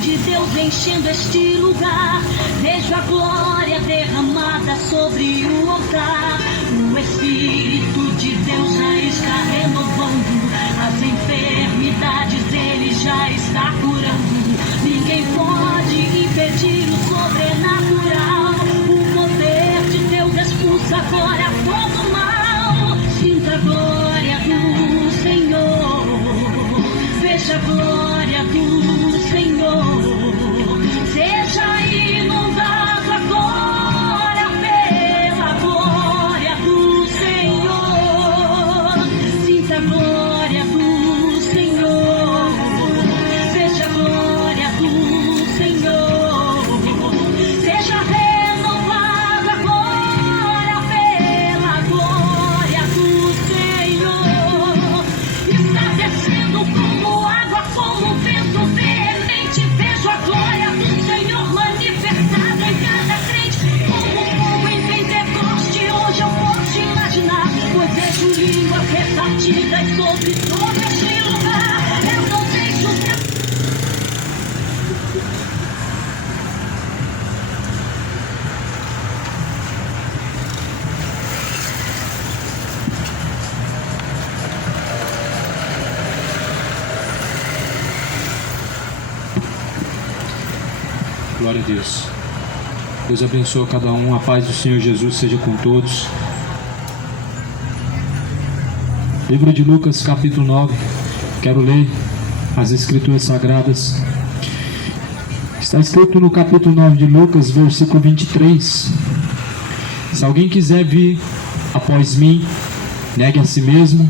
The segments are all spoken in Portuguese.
de Deus enchendo este lugar. Vejo a glória derramada sobre o altar. O Espírito de Deus já está renovando as enfermidades, Ele já está curando. Ninguém pode impedir o sobrenatural. O poder de Deus expulsa agora todo mal. Sinta a glória do Senhor, veja a glória do Senhor. Seja inundado agora pela glória do Senhor. Sinta a glória do Senhor, veja a glória do Senhor. Seja renovado agora pela glória do Senhor. Está descendo como água, como vento veemente. Vejo a glória do Senhor manifestada em cada crente, como fogo em Pentecoste. Hoje eu posso imaginar, pois vejo línguas repartidas sobre todo este lugar. Eu não deixo ser. Glória a Deus. Deus abençoe cada um. A paz do Senhor Jesus seja com todos. Livro de Lucas, capítulo 9. Quero ler as Escrituras Sagradas. Está escrito no capítulo 9 de Lucas, versículo 23. Se alguém quiser vir após mim, negue a si mesmo,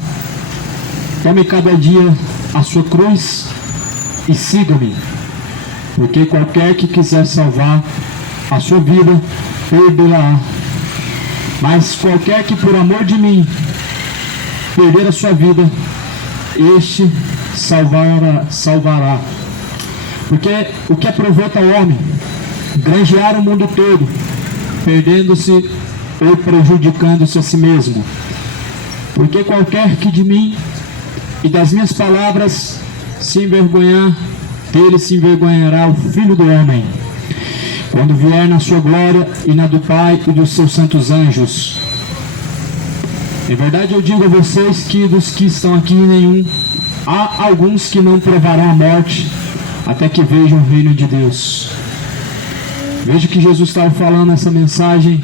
tome cada dia a sua cruz e siga-me. Porque qualquer que quiser salvar a sua vida, perdê-la-á. Mas qualquer que por amor de mim perder a sua vida, este salvará. Porque o que aproveita o homem granjear o mundo todo, perdendo-se ou prejudicando-se a si mesmo? Porque qualquer que de mim e das minhas palavras se envergonhar, dele se envergonhará o Filho do Homem, quando vier na sua glória e na do Pai e dos seus santos anjos. Em verdade eu digo a vocês que dos que estão aqui, nenhum há alguns que não provarão a morte até que vejam o reino de Deus. Veja que Jesus estava falando essa mensagem,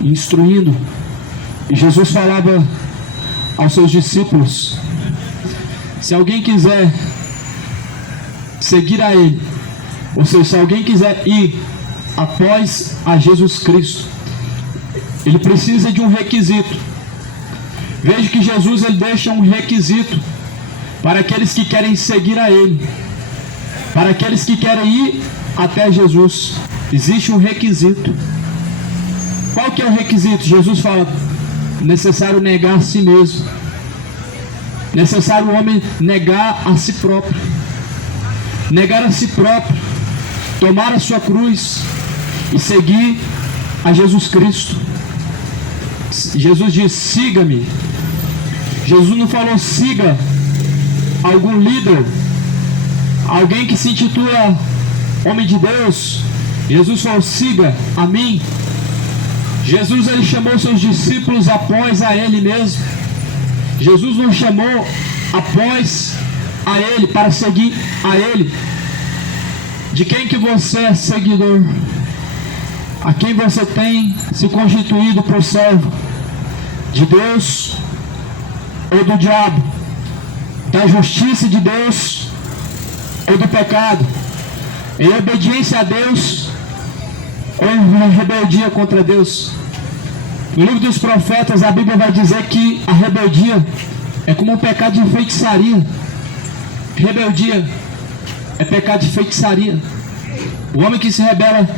instruindo, e Jesus falava aos seus discípulos: se alguém quiser seguir a Ele, ou seja, se alguém quiser ir após a Jesus Cristo, ele precisa de um requisito. Veja que Jesus ele deixa um requisito para aqueles que querem seguir a Ele, para aqueles que querem ir até Jesus. Existe um requisito. Qual que é o requisito? Jesus fala: necessário negar a si mesmo, necessário o homem negar a si próprio. Negar a si próprio, tomar a sua cruz e seguir a Jesus Cristo. Jesus diz: siga-me. Jesus não falou siga algum líder, alguém que se intitula homem de Deus. Jesus falou: siga a mim. Jesus ele chamou seus discípulos após a Ele mesmo. Jesus não chamou após a Ele, para seguir a Ele. De quem que você é seguidor? A quem você tem se constituído por servo? De Deus ou do diabo? Da justiça de Deus ou do pecado? Em obediência a Deus ou em rebeldia contra Deus? No livro dos profetas a Bíblia vai dizer que a rebeldia é como um pecado de feitiçaria. Rebeldia é pecado de feitiçaria. O homem que se rebela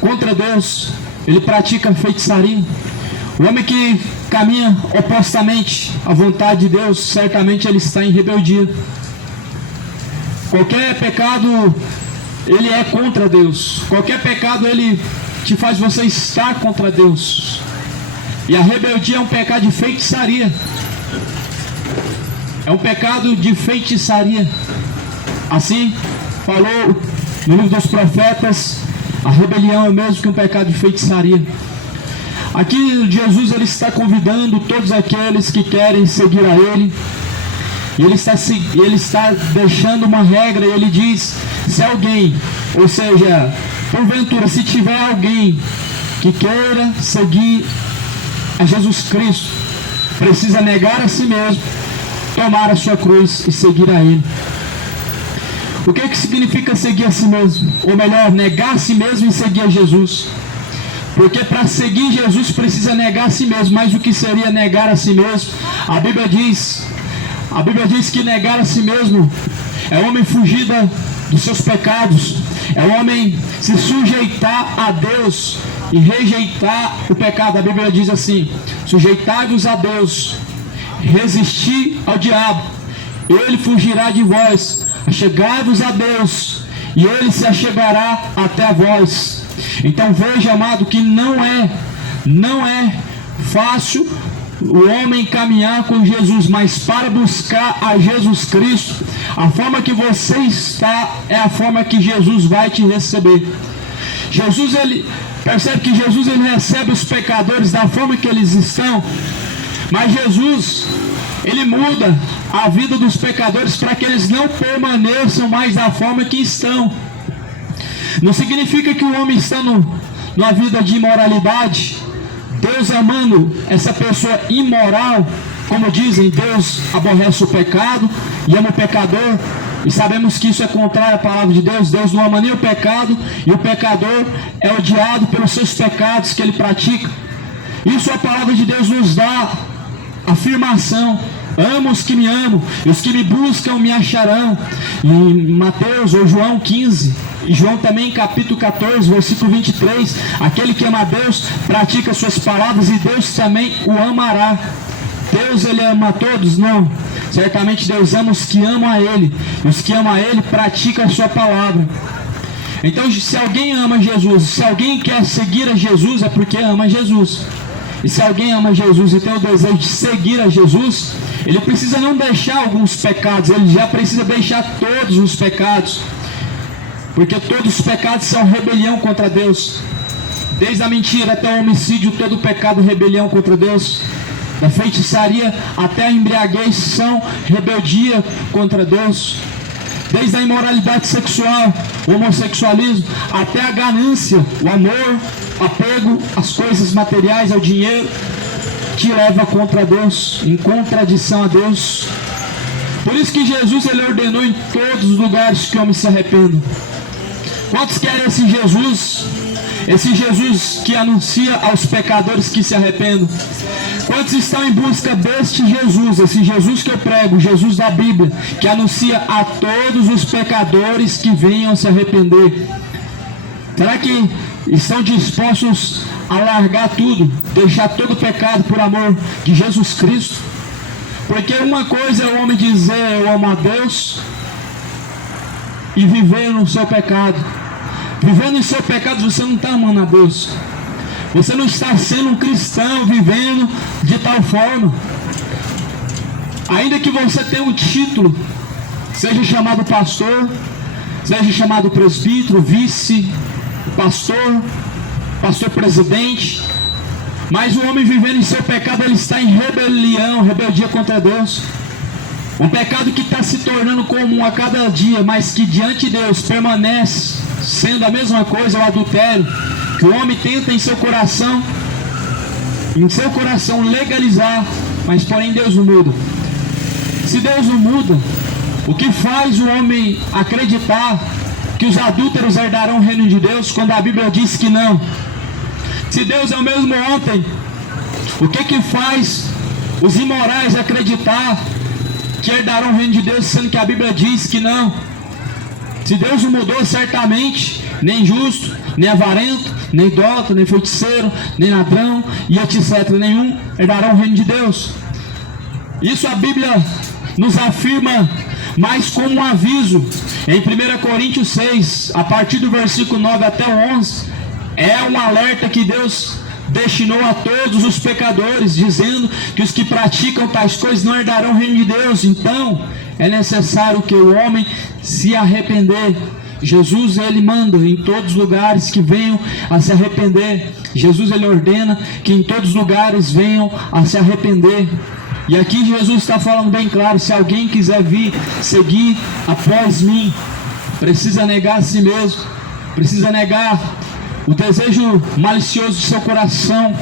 contra Deus, ele pratica feitiçaria. O homem que caminha opostamente à vontade de Deus, certamente ele está em rebeldia. Qualquer pecado, ele é contra Deus. Qualquer pecado, ele te faz você estar contra Deus. E a rebeldia é um pecado de feitiçaria. É um pecado de feitiçaria. Assim falou no livro dos profetas, a rebelião é o mesmo que um pecado de feitiçaria. Aqui Jesus ele está convidando todos aqueles que querem seguir a Ele. E ele está deixando uma regra. Ele diz: se alguém, ou seja, porventura, se tiver alguém que queira seguir a Jesus Cristo, precisa negar a si mesmo, tomar a sua cruz e seguir a Ele. O que significa seguir a si mesmo? Ou melhor, negar a si mesmo e seguir a Jesus. Porque para seguir Jesus precisa negar a si mesmo. Mas o que seria negar a si mesmo? A Bíblia diz que negar a si mesmo é o homem fugir dos seus pecados, é o homem se sujeitar a Deus e rejeitar o pecado. A Bíblia diz assim: sujeitai-vos a Deus, resisti ao diabo, ele fugirá de vós. Achegai-vos a Deus e Ele se achegará até a vós. Então veja, amado, que não é fácil o homem caminhar com Jesus, mas para buscar a Jesus Cristo, a forma que você está é a forma que Jesus vai te receber. Percebe que Jesus ele recebe os pecadores da forma que eles estão, mas Jesus ele muda a vida dos pecadores para que eles não permaneçam mais da forma que estão. Não significa que o homem está numa vida de imoralidade, Deus amando essa pessoa imoral. Como dizem, Deus aborrece o pecado e ama o pecador, e sabemos que isso é contrário à palavra de Deus. Deus não ama nem o pecado, e o pecador é odiado pelos seus pecados que ele pratica. Isso a palavra de Deus nos dá afirmação: amo os que me amam, e os que me buscam me acharão. Em Mateus ou João 15, e João também capítulo 14, versículo 23, aquele que ama a Deus pratica suas palavras, e Deus também o amará. Deus ele ama a todos? Não. Certamente Deus ama os que amam a Ele, e os que amam a Ele praticam a sua palavra. Então, se alguém ama Jesus, se alguém quer seguir a Jesus, é porque ama Jesus. E se alguém ama Jesus e tem o desejo de seguir a Jesus, ele precisa não deixar alguns pecados, ele já precisa deixar todos os pecados. Porque todos os pecados são rebelião contra Deus. Desde a mentira até o homicídio, todo pecado é rebelião contra Deus. Da feitiçaria até a embriaguez são rebeldia contra Deus. Desde a imoralidade sexual, o homossexualismo, até a ganância, o amor, o apego às coisas materiais, ao dinheiro, que leva contra Deus, em contradição a Deus. Por isso que Jesus ele ordenou em todos os lugares que o homem se arrependa. Quantos querem esse Jesus? Esse Jesus que anuncia aos pecadores que se arrependam. Quantos estão em busca deste Jesus, esse Jesus que eu prego, Jesus da Bíblia, que anuncia a todos os pecadores que venham se arrepender? Será que estão dispostos a largar tudo, deixar todo o pecado por amor de Jesus Cristo? Porque uma coisa é o homem dizer eu amo a Deus e viver no seu pecado. Vivendo em seu pecado, você não está amando a Deus. Você não está sendo um cristão vivendo de tal forma. Ainda que você tenha um título, seja chamado pastor, seja chamado presbítero, vice-pastor, pastor-presidente, mas o homem vivendo em seu pecado, ele está em rebeldia contra Deus. Um pecado que está se tornando comum a cada dia, mas que diante de Deus permanece sendo a mesma coisa, o adultério, que o homem tenta em seu coração legalizar, mas porém Deus não muda. Se Deus não muda, o que faz o homem acreditar que os adúlteros herdarão o reino de Deus, quando a Bíblia diz que não? Se Deus é o mesmo ontem, o que faz os imorais acreditar que herdarão o reino de Deus, sendo que a Bíblia diz que não? Se Deus não mudou, certamente nem justo, nem avarento, nem idólatra, nem feiticeiro, nem ladrão e etc. nenhum herdarão o reino de Deus. Isso a Bíblia nos afirma mais como um aviso. Em 1 Coríntios 6, a partir do versículo 9 até o 11, é um alerta que Deus destinou a todos os pecadores, dizendo que os que praticam tais coisas não herdarão o reino de Deus. Então, é necessário que o homem se arrepender. Jesus, ele manda em todos os lugares que venham a se arrepender. Jesus, ele ordena que em todos os lugares venham a se arrepender. E aqui Jesus está falando bem claro: se alguém quiser vir seguir após mim, precisa negar a si mesmo, precisa negar o desejo malicioso de seu coração,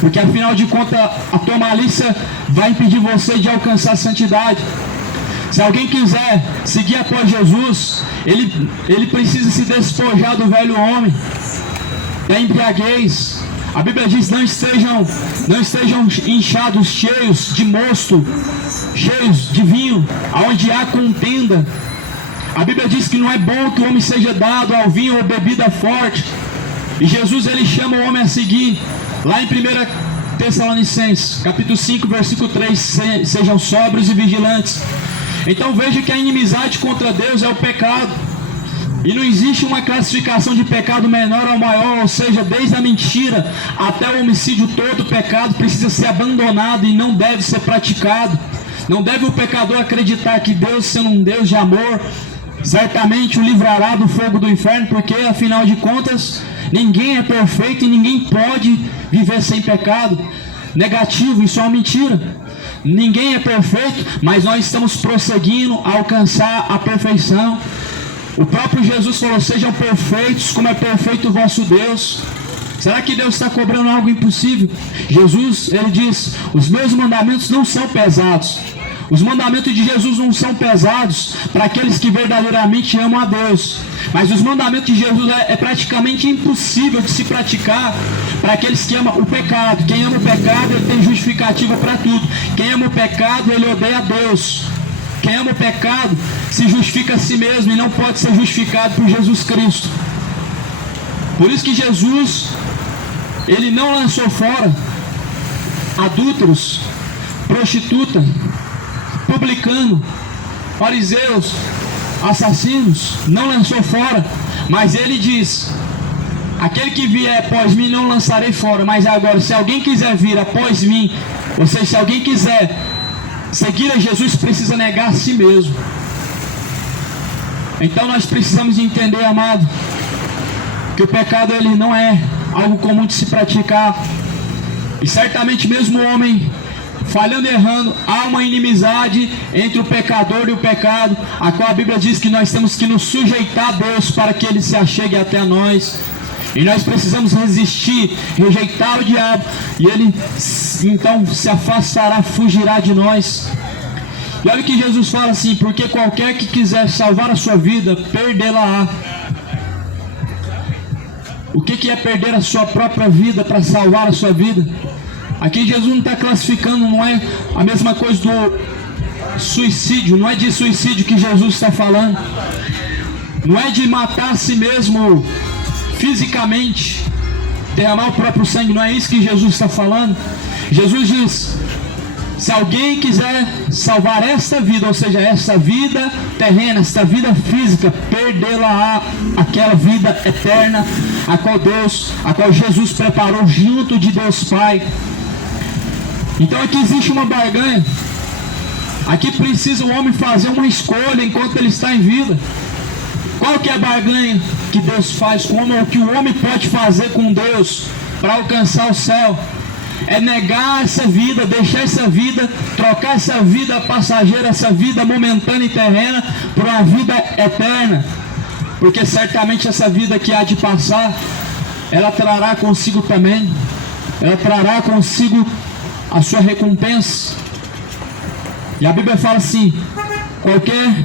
porque afinal de contas a tua malícia vai impedir você de alcançar a santidade. Se alguém quiser seguir após Jesus, ele precisa se despojar do velho homem, da embriaguez. A Bíblia diz: não estejam inchados, cheios de mosto, cheios de vinho, aonde há contenda. A Bíblia diz que não é bom que o homem seja dado ao vinho ou bebida forte. E Jesus, ele chama o homem a seguir. Lá em 1 Tessalonicenses, capítulo 5, versículo 3, sejam sóbrios e vigilantes. Então veja que a inimizade contra Deus é o pecado. E não existe uma classificação de pecado menor ou maior, ou seja, desde a mentira até o homicídio, todo pecado precisa ser abandonado e não deve ser praticado. Não deve o pecador acreditar que Deus, sendo um Deus de amor, certamente o livrará do fogo do inferno, porque afinal de contas ninguém é perfeito e ninguém pode viver sem pecado. Negativo, isso é uma mentira. Ninguém é perfeito, mas nós estamos prosseguindo a alcançar a perfeição. O próprio Jesus falou: sejam perfeitos como é perfeito o vosso Deus. Será que Deus está cobrando algo impossível? Jesus, ele diz: os meus mandamentos não são pesados. Os mandamentos de Jesus não são pesados para aqueles que verdadeiramente amam a Deus. Mas os mandamentos de Jesus é praticamente impossível de se praticar para aqueles que amam o pecado. Quem ama o pecado, ele tem justificativa para tudo. Quem ama o pecado, ele odeia a Deus. Quem ama o pecado se justifica a si mesmo e não pode ser justificado por Jesus Cristo. Por isso que Jesus, ele não lançou fora adúlteros, prostituta, publicano, fariseus, assassinos, não lançou fora, mas ele diz: aquele que vier após mim não lançarei fora. Mas agora, se alguém quiser vir após mim, ou seja, se alguém quiser seguir a Jesus, precisa negar a si mesmo. Então nós precisamos entender, amado, que o pecado, ele não é algo comum de se praticar. E certamente mesmo o homem falhando e errando, há uma inimizade entre o pecador e o pecado, a qual a Bíblia diz que nós temos que nos sujeitar a Deus para que ele se achegue até nós. E nós precisamos resistir, rejeitar o diabo, e ele então se afastará, fugirá de nós. E olha o que Jesus fala assim: porque qualquer que quiser salvar a sua vida, perdê-la-á. O que é perder a sua própria vida para salvar a sua vida? Aqui Jesus não está classificando, não é a mesma coisa do suicídio, não é de suicídio que Jesus está falando, não é de matar a si mesmo fisicamente, derramar o próprio sangue, não é isso que Jesus está falando. Jesus diz: se alguém quiser salvar esta vida, ou seja, esta vida terrena, esta vida física, perdê-la-á, aquela vida eterna, a qual Jesus preparou junto de Deus Pai. Então aqui existe uma barganha. Aqui precisa o homem fazer uma escolha enquanto ele está em vida. Qual que é a barganha que Deus faz com o homem, ou que o homem pode fazer com Deus para alcançar o céu? É negar essa vida, deixar essa vida, trocar essa vida passageira, essa vida momentânea e terrena, por uma vida eterna. Porque certamente essa vida que há de passar, ela trará consigo também, ela trará consigo a sua recompensa. E a Bíblia fala assim: qualquer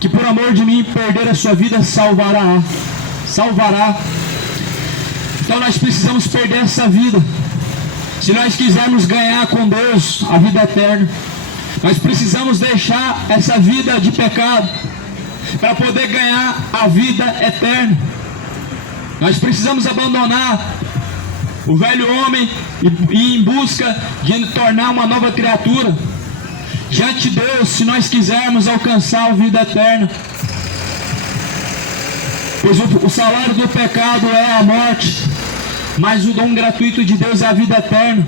que por amor de mim perder a sua vida, salvará. Então nós precisamos perder essa vida, se nós quisermos ganhar com Deus a vida eterna. Nós precisamos deixar essa vida de pecado para poder ganhar a vida eterna. Nós precisamos abandonar o velho homem e ir em busca de tornar uma nova criatura diante de Deus, se nós quisermos alcançar a vida eterna. Pois o salário do pecado é a morte, mas o dom gratuito de Deus é a vida eterna.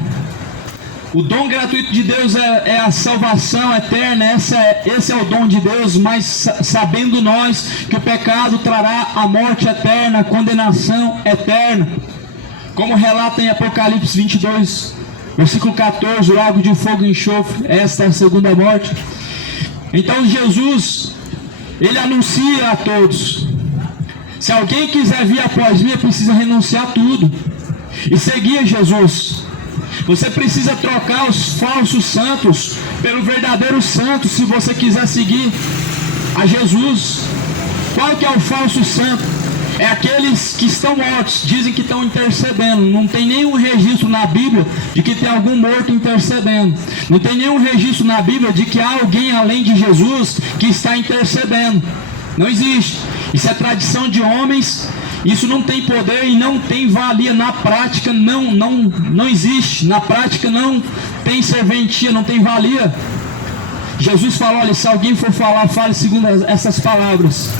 O dom gratuito de Deus é a salvação eterna. Esse é o dom de Deus, mas sabendo nós que o pecado trará a morte eterna, a condenação eterna. Como relata em Apocalipse 22, versículo 14, o lago de fogo e enxofre, esta é a segunda morte. Então Jesus, ele anuncia a todos: se alguém quiser vir após mim, precisa renunciar a tudo e seguir Jesus. Você precisa trocar os falsos santos pelo verdadeiro santo, se você quiser seguir a Jesus. Qual que é o falso santo? É aqueles que estão mortos, dizem que estão intercedendo. Não tem nenhum registro na Bíblia de que tem algum morto intercedendo. Não tem nenhum registro na Bíblia de que há alguém além de Jesus que está intercedendo. Não existe. Isso é tradição de homens. Isso não tem poder e não tem valia na prática. Não existe. Na prática não tem serventia, não tem valia. Jesus falou: olha, se alguém for falar, fale segundo essas palavras.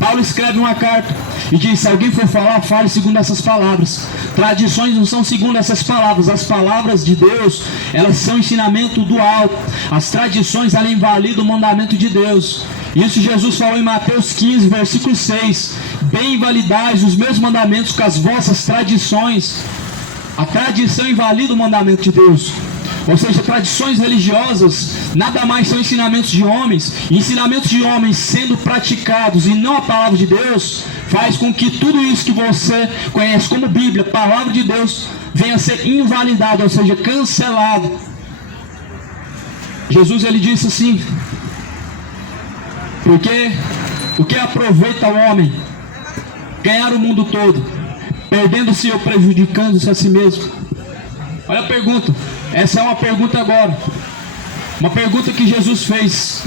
Paulo escreve uma carta e diz: se alguém for falar, fale segundo essas palavras. Tradições não são segundo essas palavras. As palavras de Deus, elas são ensinamento do alto. As tradições, elas invalidam o mandamento de Deus. Isso Jesus falou em Mateus 15, versículo 6. Bem invalidais os meus mandamentos com as vossas tradições. A tradição invalida o mandamento de Deus. Ou seja, tradições religiosas nada mais são ensinamentos de homens. E ensinamentos de homens sendo praticados e não a palavra de Deus, faz com que tudo isso que você conhece como Bíblia, palavra de Deus, venha a ser invalidado, ou seja, cancelado. Jesus, ele disse assim: porque o que aproveita o homem ganhar o mundo todo, perdendo-se ou prejudicando-se a si mesmo? Olha a pergunta. Essa é uma pergunta agora. Uma pergunta que Jesus fez: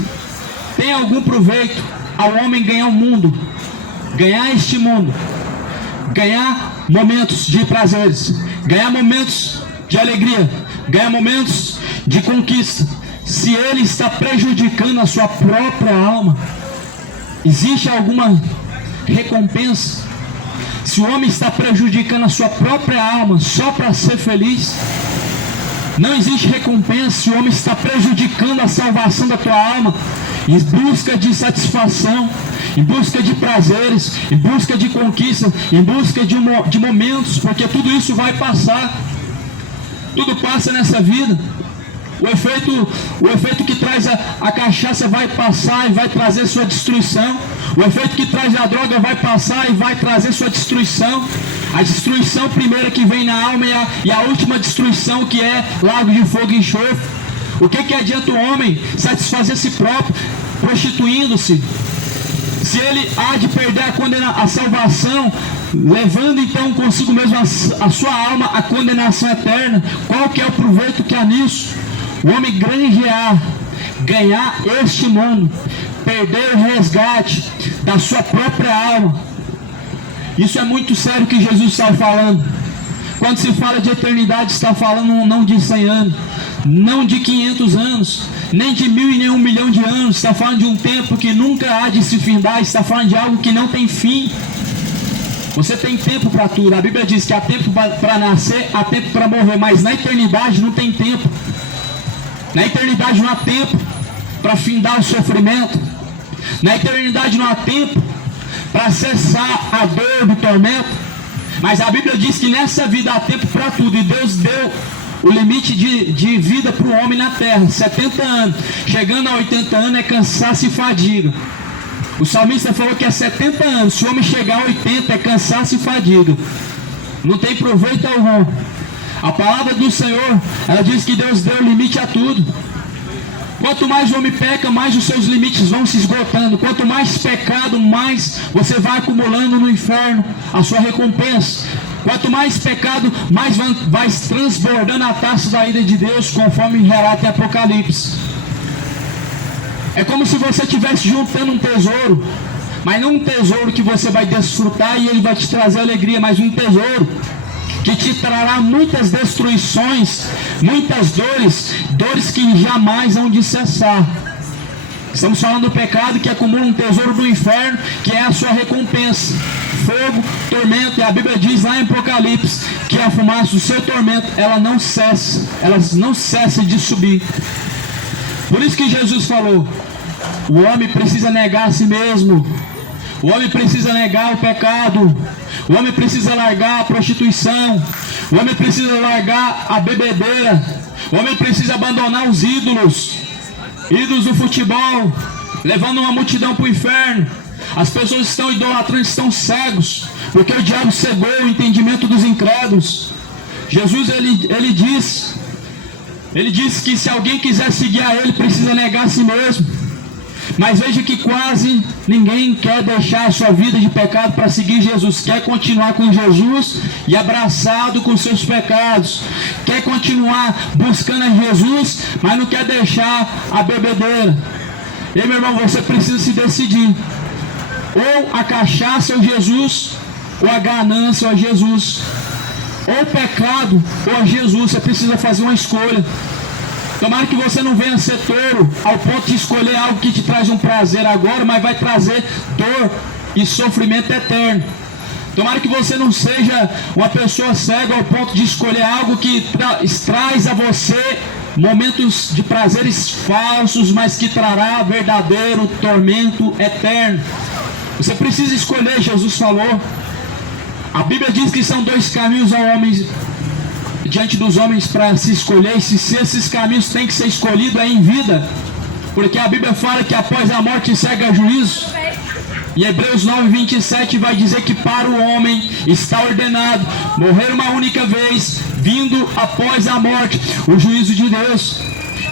tem algum proveito ao homem ganhar o mundo, ganhar este mundo, ganhar momentos de prazeres, ganhar momentos de alegria, ganhar momentos de conquista, se ele está prejudicando a sua própria alma? Existe alguma recompensa? Se o homem está prejudicando a sua própria alma só para ser feliz, não existe recompensa. Se o homem está prejudicando a salvação da tua alma em busca de satisfação, em busca de prazeres, em busca de conquista, em busca de momentos, porque tudo isso vai passar. Tudo passa nessa vida. O efeito que traz a cachaça vai passar e vai trazer sua destruição. O efeito que traz a droga vai passar e vai trazer sua destruição. A destruição primeira que vem na alma e a última destruição, que é lago de fogo e enxofre. O que adianta o homem satisfazer si próprio prostituindo-se, se ele há de perder a salvação, levando então consigo mesmo a sua alma à condenação eterna? Qual que é o proveito que há nisso? O homem ganhar este mundo, perder o resgate da sua própria alma. Isso é muito sério que Jesus está falando. Quando se fala de eternidade, está falando não de 100 anos, não de 500 anos, nem de 1000 e nem 1 milhão de anos. Está falando de um tempo que nunca há de se findar. Está falando de algo que não tem fim. Você tem tempo para tudo. A Bíblia diz que há tempo para nascer, há tempo para morrer, mas na eternidade não tem tempo. Na eternidade não há tempo para findar o sofrimento. Na eternidade não há tempo para cessar a dor do tormento. Mas a Bíblia diz que nessa vida há tempo para tudo. E Deus deu o limite de vida para o homem na terra, 70 anos. Chegando a 80 anos é cansaço e fadiga. O salmista falou que é 70 anos. Se o homem chegar a 80 é cansaço e fadiga. Não tem proveito algum. A palavra do Senhor, ela diz que Deus deu limite a tudo. Quanto mais o homem peca, mais os seus limites vão se esgotando. Quanto mais pecado, mais você vai acumulando no inferno a sua recompensa. Quanto mais pecado, mais vai transbordando a taça da ira de Deus, conforme relata em Apocalipse. É como se você estivesse juntando um tesouro, mas não um tesouro que você vai desfrutar e ele vai te trazer alegria, mas um tesouro que te trará muitas destruições, muitas dores que jamais hão de cessar. Estamos falando do pecado que acumula um tesouro do inferno, que é a sua recompensa. Fogo, tormento, e a Bíblia diz lá em Apocalipse que a fumaça do seu tormento, ela não cessa de subir. Por isso que Jesus falou: o homem precisa negar a si mesmo, o homem precisa negar o pecado, o homem precisa largar a prostituição, o homem precisa largar a bebedeira, o homem precisa abandonar os ídolos do futebol, levando uma multidão para o inferno. As pessoas estão idolatrando, estão cegos, porque o diabo cegou o entendimento dos incrédulos. Jesus, ele diz que se alguém quiser seguir a ele, precisa negar a si mesmo. Mas veja que quase ninguém quer deixar a sua vida de pecado para seguir Jesus. Quer continuar com Jesus e abraçado com seus pecados. Quer continuar buscando a Jesus, mas não quer deixar a bebedeira. E meu irmão, você precisa se decidir: ou a cachaça ou Jesus, ou a ganância ou a Jesus, ou o pecado ou a Jesus. Você precisa fazer uma escolha. Tomara que você não venha ser touro ao ponto de escolher algo que te traz um prazer agora, mas vai trazer dor e sofrimento eterno. Tomara que você não seja uma pessoa cega ao ponto de escolher algo que traz a você momentos de prazeres falsos, mas que trará verdadeiro tormento eterno. Você precisa escolher. Jesus falou. A Bíblia diz que são 2 caminhos ao homem, diante dos homens, para se escolher. E se esses caminhos têm que ser escolhidos é em vida, porque a Bíblia fala que após a morte segue a juízo. Em Hebreus 9:27 vai dizer que para o homem está ordenado morrer uma única vez, vindo após a morte o juízo de Deus.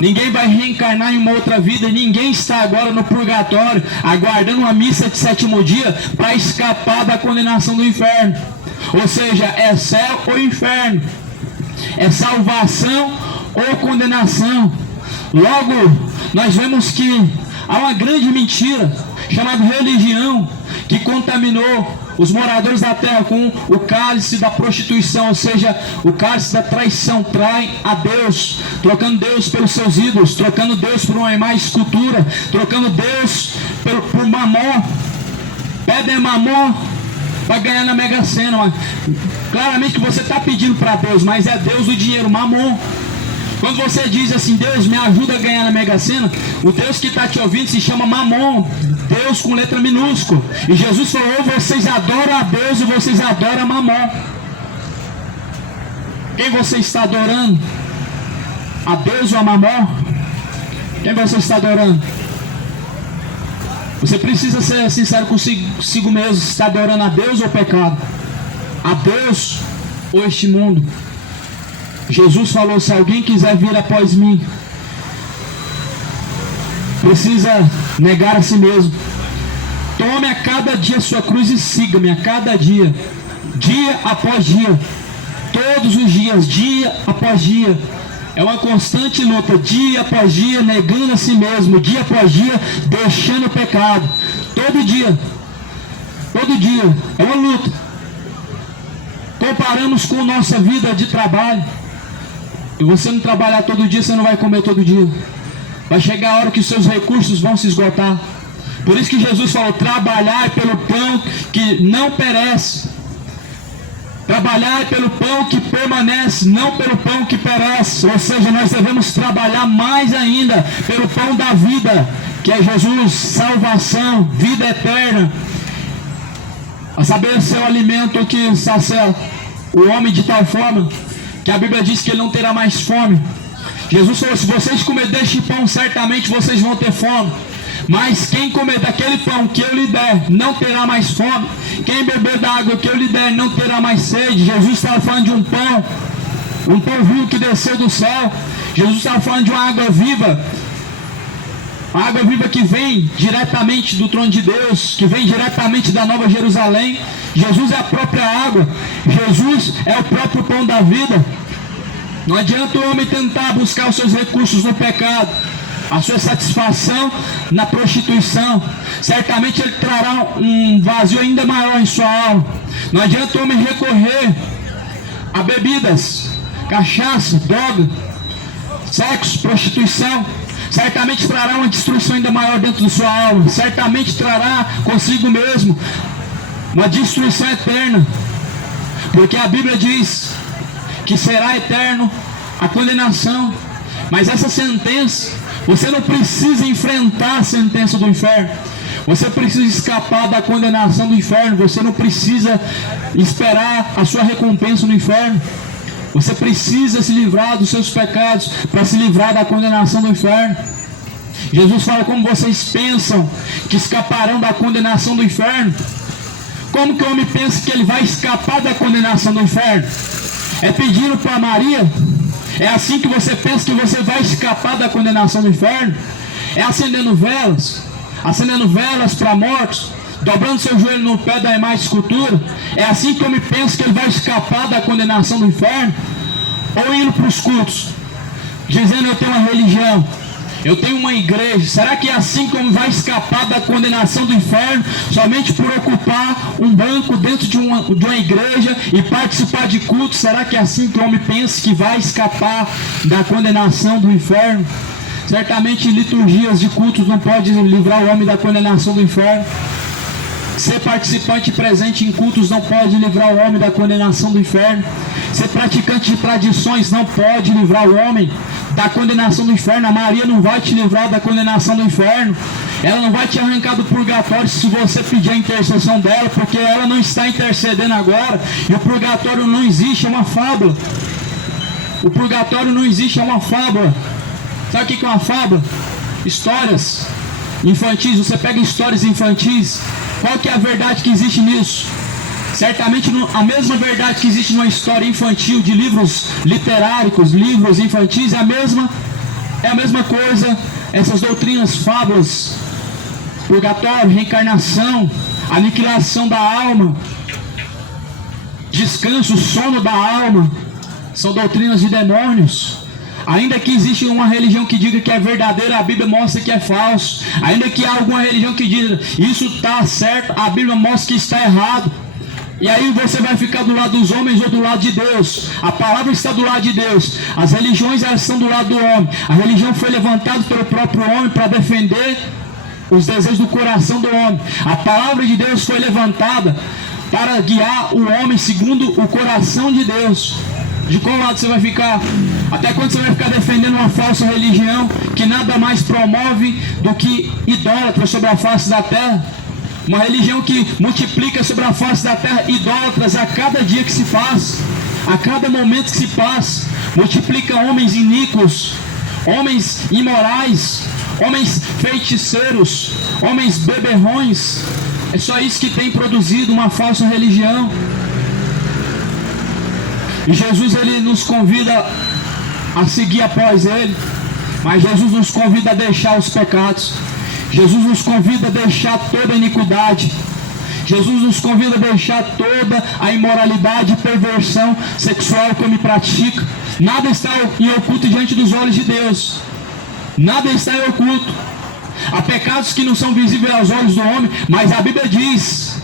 Ninguém vai reencarnar em uma outra vida. Ninguém está agora no purgatório aguardando uma missa de 7º dia para escapar da condenação do inferno. Ou seja, é céu ou inferno, é salvação ou condenação. Logo, nós vemos que há uma grande mentira chamada religião, que contaminou os moradores da terra com o cálice da prostituição, ou seja, o cálice da traição. Traem a Deus, trocando Deus pelos seus ídolos, trocando Deus por uma imagem escultura, trocando Deus por mamon. Pedem mamon para ganhar na Mega Sena. Claramente que você está pedindo para Deus, mas é Deus do dinheiro, mamon. Quando você diz assim: Deus me ajuda a ganhar na Mega Sena, o Deus que está te ouvindo se chama mamon, Deus com letra minúscula. E Jesus falou: vocês adoram a Deus e vocês adoram a mamon. Quem você está adorando? A Deus ou a mamon? Quem você está adorando? Você precisa ser sincero consigo mesmo. Se está adorando a Deus ou o pecado? A Deus ou este mundo? Jesus falou: se alguém quiser vir após mim, precisa negar a si mesmo. Tome a cada dia a sua cruz e siga-me a cada dia, dia após dia, todos os dias, dia após dia. É uma constante luta, dia após dia, negando a si mesmo, dia após dia, deixando o pecado. Todo dia é uma luta. Comparamos com nossa vida de trabalho. E você não trabalhar todo dia, você não vai comer todo dia. Vai chegar a hora que os seus recursos vão se esgotar. Por isso que Jesus falou: trabalhar pelo pão que não perece. Trabalhar pelo pão que permanece, não pelo pão que perece. Ou seja, nós devemos trabalhar mais ainda pelo pão da vida, que é Jesus, salvação, vida eterna. A saber, ser o alimento que sacia o homem de tal forma que a Bíblia diz que ele não terá mais fome. Jesus falou: se vocês comerem deste pão, certamente vocês vão ter fome. Mas quem comer daquele pão que eu lhe der, não terá mais fome. Quem beber da água que eu lhe der, não terá mais sede. Jesus estava falando de um pão vivo que desceu do céu. Jesus estava falando de uma água viva. A água viva que vem diretamente do trono de Deus, que vem diretamente da Nova Jerusalém. Jesus é a própria água. Jesus é o próprio pão da vida. Não adianta o homem tentar buscar os seus recursos no pecado, a sua satisfação na prostituição. Certamente ele trará um vazio ainda maior em sua alma. Não adianta o homem recorrer a bebidas, cachaça, droga, sexo, prostituição. certamente trará uma destruição ainda maior dentro da sua alma, certamente trará consigo mesmo uma destruição eterna, porque a Bíblia diz que será eterno a condenação. Mas essa sentença, você não precisa enfrentar a sentença do inferno, você precisa escapar da condenação do inferno, você não precisa esperar a sua recompensa no inferno, você precisa se livrar dos seus pecados para se livrar da condenação do inferno. Jesus fala: como vocês pensam que escaparão da condenação do inferno? Como que o homem pensa que ele vai escapar da condenação do inferno? É pedindo para Maria? É assim que você pensa que você vai escapar da condenação do inferno? É acendendo velas para mortos, dobrando seu joelho no pé da imagem de escultura? É assim que o homem pensa que ele vai escapar da condenação do inferno? Ou indo para os cultos, dizendo: eu tenho uma religião, eu tenho uma igreja? Será que é assim como vai escapar da condenação do inferno? Somente por ocupar um banco dentro de uma igreja e participar de cultos? Será que é assim que o homem pensa que vai escapar da condenação do inferno? Certamente liturgias de cultos não podem livrar o homem da condenação do inferno. Ser participante presente em cultos não pode livrar o homem da condenação do inferno. Ser praticante de tradições não pode livrar o homem da condenação do inferno. A Maria não vai te livrar da condenação do inferno. Ela não vai te arrancar do purgatório se você pedir a intercessão dela, porque ela não está intercedendo agora. E o purgatório não existe, é uma fábula. O purgatório não existe, é uma fábula. Sabe o que é uma fábula? Histórias infantis. Você pega histórias infantis, qual que é a verdade que existe nisso? Certamente a mesma verdade que existe numa história infantil de livros literários, livros infantis, é a mesma coisa. Essas doutrinas, fábulas, purgatório, reencarnação, aniquilação da alma, descanso, sono da alma, são doutrinas de demônios. Ainda que existe uma religião que diga que é verdadeira, a Bíblia mostra que é falso. Ainda que há alguma religião que diga isso está certo, a Bíblia mostra que está errado. E aí você vai ficar do lado dos homens ou do lado de Deus? A palavra está do lado de Deus. As religiões, elas estão do lado do homem. A religião foi levantada pelo próprio homem para defender os desejos do coração do homem. A palavra de Deus foi levantada para guiar o homem segundo o coração de Deus. De qual lado você vai ficar? Até quando você vai ficar defendendo uma falsa religião que nada mais promove do que idólatras sobre a face da terra? Uma religião que multiplica sobre a face da terra idólatras a cada dia que se faz, a cada momento que se passa. Multiplica homens iníquos, homens imorais, homens feiticeiros, homens beberrões. É só isso que tem produzido uma falsa religião. E Jesus, ele nos convida a seguir após ele, mas Jesus nos convida a deixar os pecados. Jesus nos convida a deixar toda a iniquidade. Jesus nos convida a deixar toda a imoralidade e perversão sexual que o homem pratica. Nada está em oculto diante dos olhos de Deus. Nada está em oculto. Há pecados que não são visíveis aos olhos do homem, mas a Bíblia diz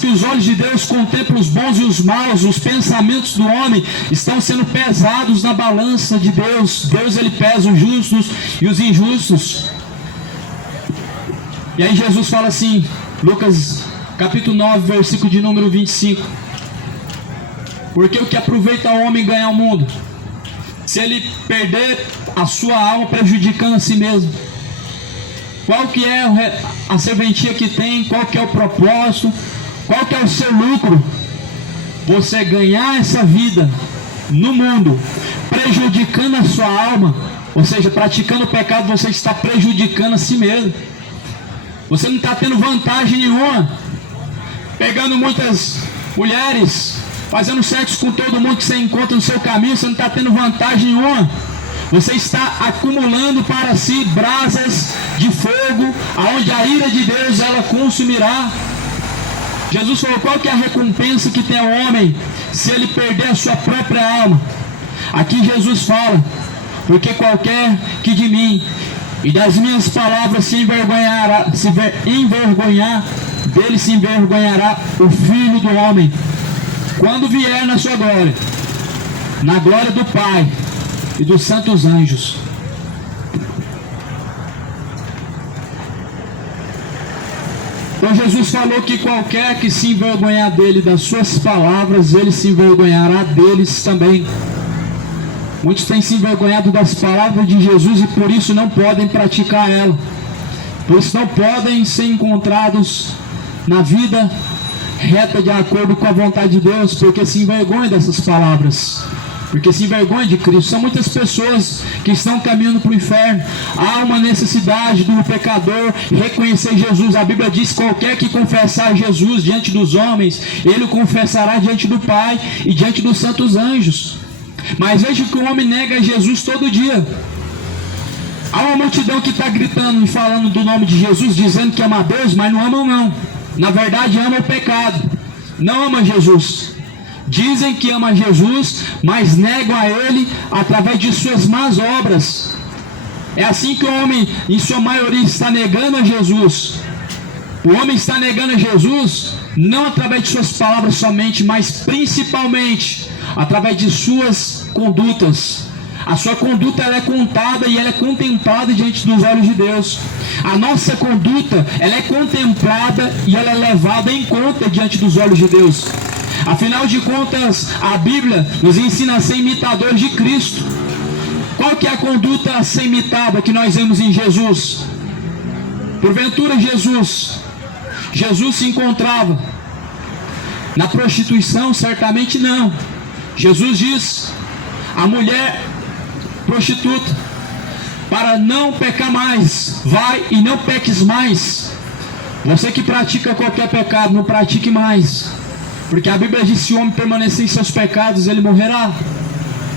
que os olhos de Deus contemplam os bons e os maus. Os pensamentos do homem estão sendo pesados na balança de Deus. Deus, ele pesa os justos e os injustos. E aí Jesus fala assim, Lucas capítulo 9, versículo de número 25. Porque o que aproveita o homem ganhar o mundo, se ele perder a sua alma prejudicando a si mesmo? Qual que é a serventia que tem? Qual que é o propósito? Qual que é o seu lucro? Você ganhar essa vida no mundo, prejudicando a sua alma, ou seja, praticando o pecado, você está prejudicando a si mesmo. Você não está tendo vantagem nenhuma, pegando muitas mulheres, fazendo sexo com todo mundo que você encontra no seu caminho. Você não está tendo vantagem nenhuma. Você está acumulando para si brasas de fogo, aonde a ira de Deus ela consumirá. Jesus falou: qual que é a recompensa que tem o homem se ele perder a sua própria alma? Aqui Jesus fala: porque qualquer que de mim e das minhas palavras se envergonhar, dele se envergonhará o Filho do Homem, quando vier na sua glória, na glória do Pai e dos santos anjos. Jesus falou que qualquer que se envergonhar dele, das suas palavras, ele se envergonhará deles também. Muitos têm se envergonhado das palavras de Jesus e por isso não podem praticar ela. Por isso não podem ser encontrados na vida reta de acordo com a vontade de Deus, porque se envergonham dessas palavras, porque se envergonham de Cristo. São muitas pessoas que estão caminhando para o inferno. Há uma necessidade do pecador reconhecer Jesus. A Bíblia diz: qualquer que confessar Jesus diante dos homens, ele o confessará diante do Pai e diante dos santos anjos. Mas veja que o homem nega Jesus todo dia. Há uma multidão que está gritando e falando do nome de Jesus, dizendo que ama a Deus, mas não amam não. Na verdade ama o pecado, não ama Jesus. Dizem que ama Jesus, mas negam a Ele através de suas más obras. É assim que o homem, em sua maioria, está negando a Jesus. O homem está negando a Jesus, não através de suas palavras somente, mas principalmente através de suas condutas. A sua conduta, ela é contada e ela é contemplada diante dos olhos de Deus. A nossa conduta, ela é contemplada e ela é levada em conta diante dos olhos de Deus. Afinal de contas, a Bíblia nos ensina a ser imitadores de Cristo. Qual que é a conduta a ser imitada que nós vemos em Jesus? Porventura Jesus se encontrava na prostituição? Certamente não. Jesus diz à mulher prostituta, para não pecar mais, vai e não peques mais. Você que pratica qualquer pecado, não pratique mais, porque a Bíblia diz: se o homem permanecer em seus pecados, ele morrerá.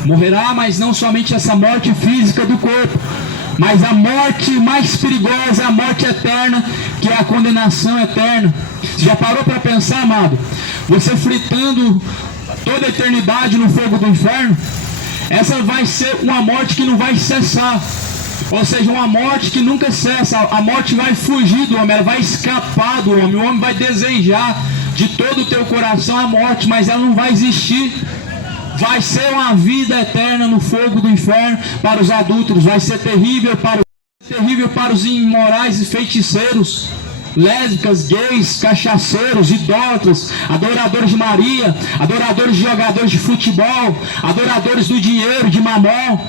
Morrerá, mas não somente essa morte física do corpo, mas a morte mais perigosa, a morte eterna, que é a condenação eterna. Você já parou para pensar, amado? Você fritando toda a eternidade no fogo do inferno? Essa vai ser uma morte que não vai cessar. Ou seja, uma morte que nunca cessa. A morte vai fugir do homem, ela vai escapar do homem. O homem vai desejar de todo o teu coração a morte, mas ela não vai existir. Vai ser uma vida eterna no fogo do inferno para os adúlteros. Vai ser terrível para os imorais e feiticeiros, lésbicas, gays, cachaceiros, idólatras, adoradores de Maria, adoradores de jogadores de futebol, adoradores do dinheiro, de mamão.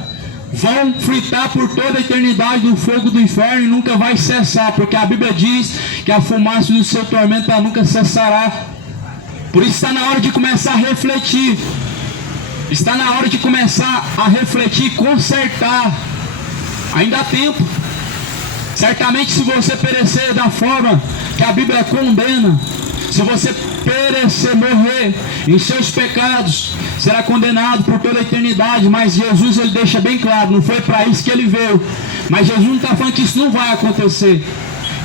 Vão fritar por toda a eternidade no fogo do inferno e nunca vai cessar, porque a Bíblia diz que a fumaça do seu tormento nunca cessará. Por isso está na hora de começar a refletir. Está na hora de começar a refletir e consertar. Ainda há tempo. Certamente, se você perecer da forma que a Bíblia condena, se você perecer, morrer em seus pecados, será condenado por toda a eternidade. Mas Jesus, ele deixa bem claro, não foi para isso que ele veio. Mas Jesus não está falando que isso não vai acontecer.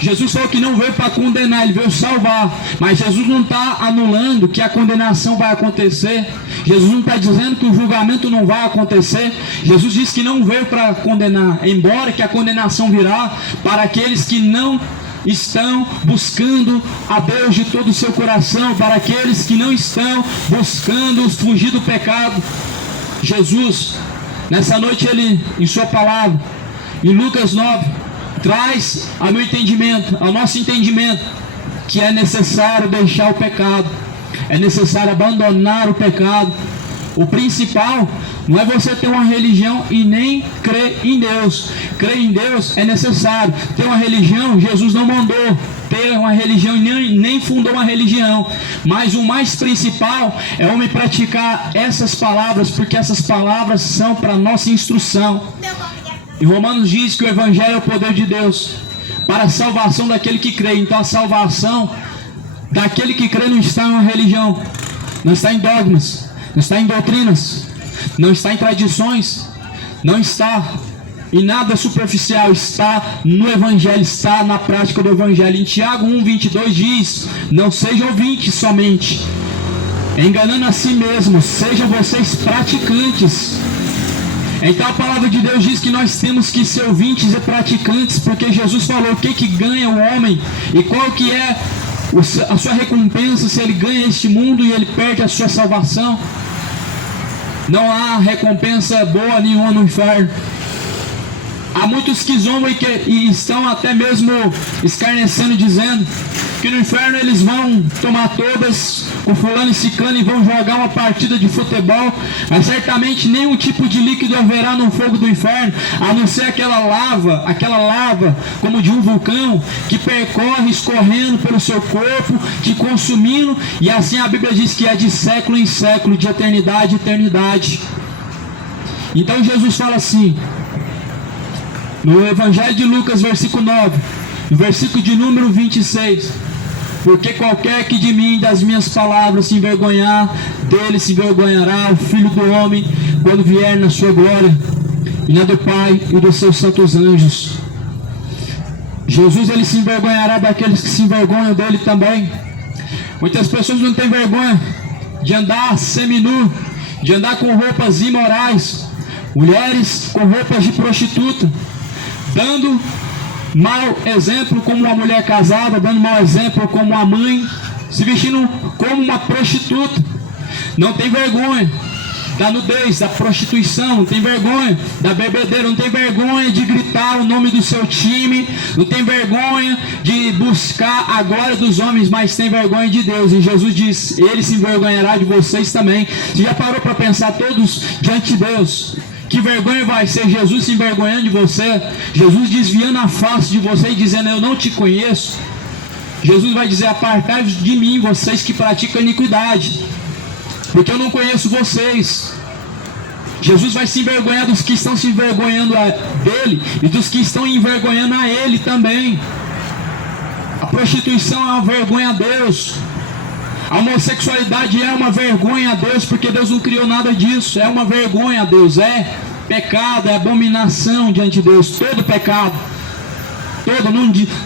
Jesus falou que não veio para condenar, ele veio salvar. Mas Jesus não está anulando que a condenação vai acontecer. Jesus não está dizendo que o julgamento não vai acontecer. Jesus disse que não veio para condenar, embora que a condenação virá para aqueles que não estão buscando a Deus de todo o seu coração, para aqueles que não estão buscando fugir do pecado. Jesus, nessa noite, ele, em sua palavra, em Lucas 9, traz ao meu entendimento, ao nosso entendimento, que é necessário deixar o pecado, é necessário abandonar o pecado. O principal não é você ter uma religião e nem crer em Deus. Crer em Deus é necessário. Ter uma religião, Jesus não mandou ter uma religião, nem fundou uma religião. Mas o mais principal é o homem praticar essas palavras, porque essas palavras são para nossa instrução. Em Romanos diz que o Evangelho é o poder de Deus para a salvação daquele que crê. Então a salvação daquele que crê não está em uma religião, não está em dogmas, não está em doutrinas, não está em tradições, não está em nada superficial, está no Evangelho, está na prática do Evangelho. Em Tiago 1:22 diz: não sejam ouvintes somente, enganando a si mesmos, sejam vocês praticantes. Então a palavra de Deus diz que nós temos que ser ouvintes e praticantes, porque Jesus falou o que ganha o homem e qual que é a sua recompensa se ele ganha este mundo e ele perde a sua salvação. Não há recompensa boa nenhuma no inferno. Há muitos que zombam e estão até mesmo escarnecendo, dizendo que no inferno eles vão tomar todas com fulano e ciclano e vão jogar uma partida de futebol, mas certamente nenhum tipo de líquido haverá no fogo do inferno, a não ser aquela lava como de um vulcão, que percorre escorrendo pelo seu corpo, te consumindo, e assim a Bíblia diz que é de século em século, de eternidade em eternidade. Então Jesus fala assim, no Evangelho de Lucas, versículo 9, no versículo de número 26, porque qualquer que de mim e das minhas palavras se envergonhar, dele se envergonhará o Filho do Homem, quando vier na sua glória, e na do Pai e dos seus santos anjos. Jesus, ele se envergonhará daqueles que se envergonham dele também. Muitas pessoas não têm vergonha de andar seminu, de andar com roupas imorais, mulheres com roupas de prostituta, dando mau exemplo como uma mulher casada, dando mau exemplo como uma mãe, se vestindo como uma prostituta. Não tem vergonha da nudez, da prostituição, não tem vergonha da bebedeira, não tem vergonha de gritar o nome do seu time, não tem vergonha de buscar a glória dos homens, mas tem vergonha de Deus. E Jesus diz, ele se envergonhará de vocês também. Você já parou para pensar todos diante de Deus? Que vergonha vai ser Jesus se envergonhando de você, Jesus desviando a face de você e dizendo, eu não te conheço. Jesus vai dizer, apartai-vos de mim, vocês que praticam iniquidade, porque eu não conheço vocês. Jesus vai se envergonhar dos que estão se envergonhando dele e dos que estão envergonhando a ele também. A prostituição é uma vergonha a Deus. A homossexualidade é uma vergonha a Deus, porque Deus não criou nada disso. É uma vergonha a Deus, é pecado, é abominação diante de Deus. Todo pecado,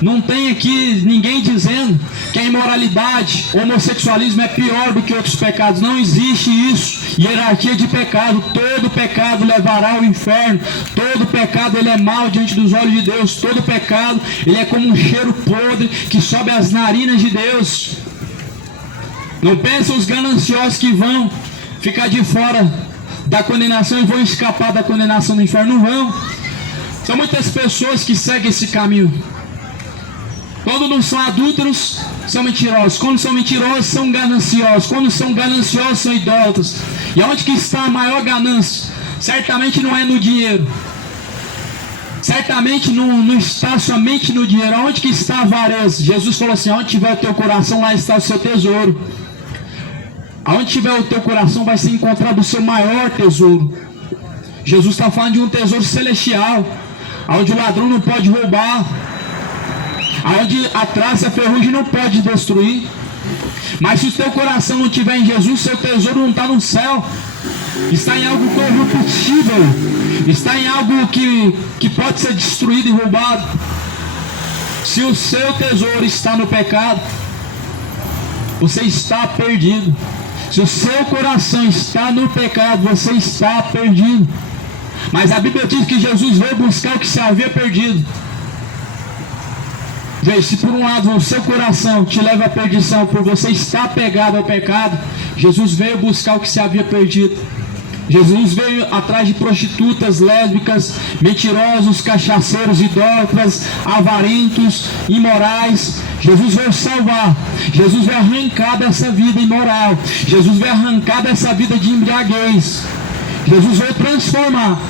não tem aqui ninguém dizendo que a imoralidade, o homossexualismo é pior do que outros pecados. Não existe isso, hierarquia de pecado. Todo pecado levará ao inferno. Todo pecado ele é mau diante dos olhos de Deus. Todo pecado ele é como um cheiro podre que sobe às narinas de Deus. Não pensam os gananciosos que vão ficar de fora da condenação e vão escapar da condenação do inferno. Não vão. São muitas pessoas que seguem esse caminho. Quando não são adúlteros, são mentirosos. Quando são mentirosos, são gananciosos. Quando são gananciosos, são idólatras. E aonde que está a maior ganância? Certamente não é no dinheiro. Certamente não está somente no dinheiro. Aonde que está a avareza? Jesus falou assim, onde tiver o teu coração, lá está o seu tesouro. Aonde tiver o teu coração vai ser encontrado o seu maior tesouro. Jesus está falando de um tesouro celestial, onde o ladrão não pode roubar, onde a traça, a ferrugem não pode destruir. Mas se o teu coração não estiver em Jesus, seu tesouro não está no céu. Está em algo corruptível, está em algo que pode ser destruído e roubado. Se o seu tesouro está no pecado, você está perdido. Se o seu coração está no pecado, você está perdido. Mas a Bíblia diz que Jesus veio buscar o que se havia perdido. Veja, se por um lado o seu coração te leva à perdição, por você estar apegado ao pecado, Jesus veio buscar o que se havia perdido. Jesus veio atrás de prostitutas, lésbicas, mentirosos, cachaceiros, idólatras, avarentos, imorais. Jesus veio salvar. Jesus veio arrancar dessa vida imoral. Jesus veio arrancar dessa vida de embriaguez. Jesus veio transformar.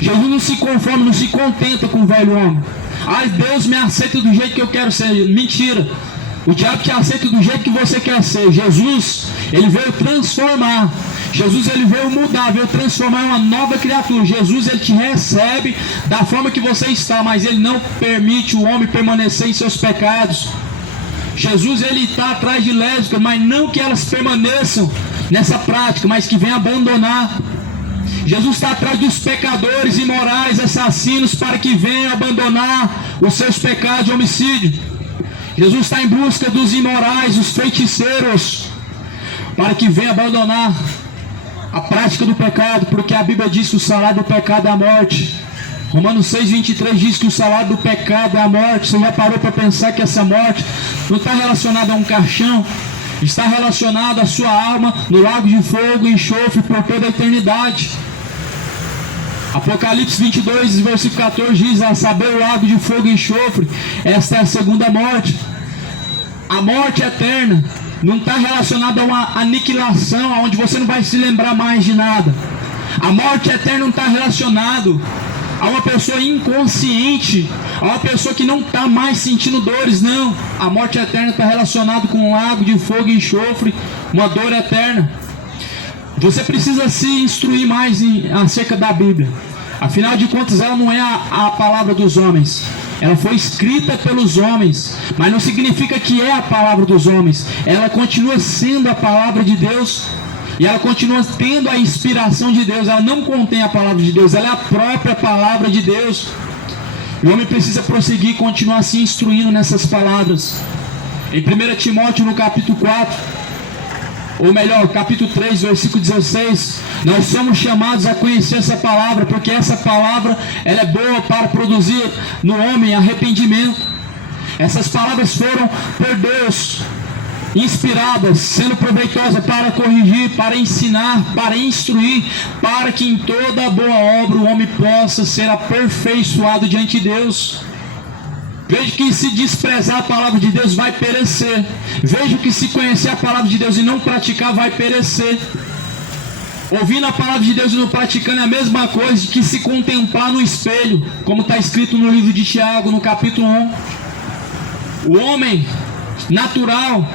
Jesus não se conforma, não se contenta com o velho homem. Ai, Deus me aceita do jeito que eu quero ser. Mentira. O diabo te aceita do jeito que você quer ser. Jesus, ele veio transformar. Jesus, ele veio mudar, veio transformar uma nova criatura. Jesus, ele te recebe da forma que você está, mas ele não permite o homem permanecer em seus pecados. Jesus, ele está atrás de lésbicas, mas não que elas permaneçam nessa prática, mas que venham abandonar. Jesus está atrás dos pecadores, imorais, assassinos, para que venham abandonar os seus pecados de homicídio. Jesus está em busca dos imorais, os feiticeiros, para que venham abandonar a prática do pecado, porque a Bíblia diz que o salário do pecado é a morte. Romanos 6,23 diz que o salário do pecado é a morte. Você já parou para pensar que essa morte não está relacionada a um caixão? Está relacionada à sua alma no lago de fogo e enxofre por toda a eternidade. Apocalipse 22, versículo 14 diz: a saber, o lago de fogo e enxofre. Esta é a segunda morte. A morte eterna não está relacionada a uma aniquilação, onde você não vai se lembrar mais de nada. A morte eterna não está relacionado a uma pessoa inconsciente, a uma pessoa que não está mais sentindo dores, não. A morte eterna está relacionada com um lago de fogo e enxofre, uma dor eterna. Você precisa se instruir mais acerca da Bíblia. Afinal de contas, ela não é a palavra dos homens. Ela foi escrita pelos homens, mas não significa que é a palavra dos homens. Ela continua sendo a palavra de Deus, e ela continua tendo a inspiração de Deus. Ela não contém a palavra de Deus, ela é a própria palavra de Deus. O homem precisa prosseguir e continuar se instruindo nessas palavras. Em 1 Timóteo, no capítulo 4, ou melhor, capítulo 3, versículo 16, nós somos chamados a conhecer essa palavra, porque essa palavra ela é boa para produzir no homem arrependimento. Essas palavras foram por Deus inspiradas, sendo proveitosas para corrigir, para ensinar, para instruir, para que em toda boa obra o homem possa ser aperfeiçoado diante de Deus. Veja que se desprezar a palavra de Deus vai perecer. Veja que se conhecer a palavra de Deus e não praticar vai perecer. Ouvindo a palavra de Deus e não praticando é a mesma coisa que se contemplar no espelho, como está escrito no livro de Tiago, no capítulo 1. O homem natural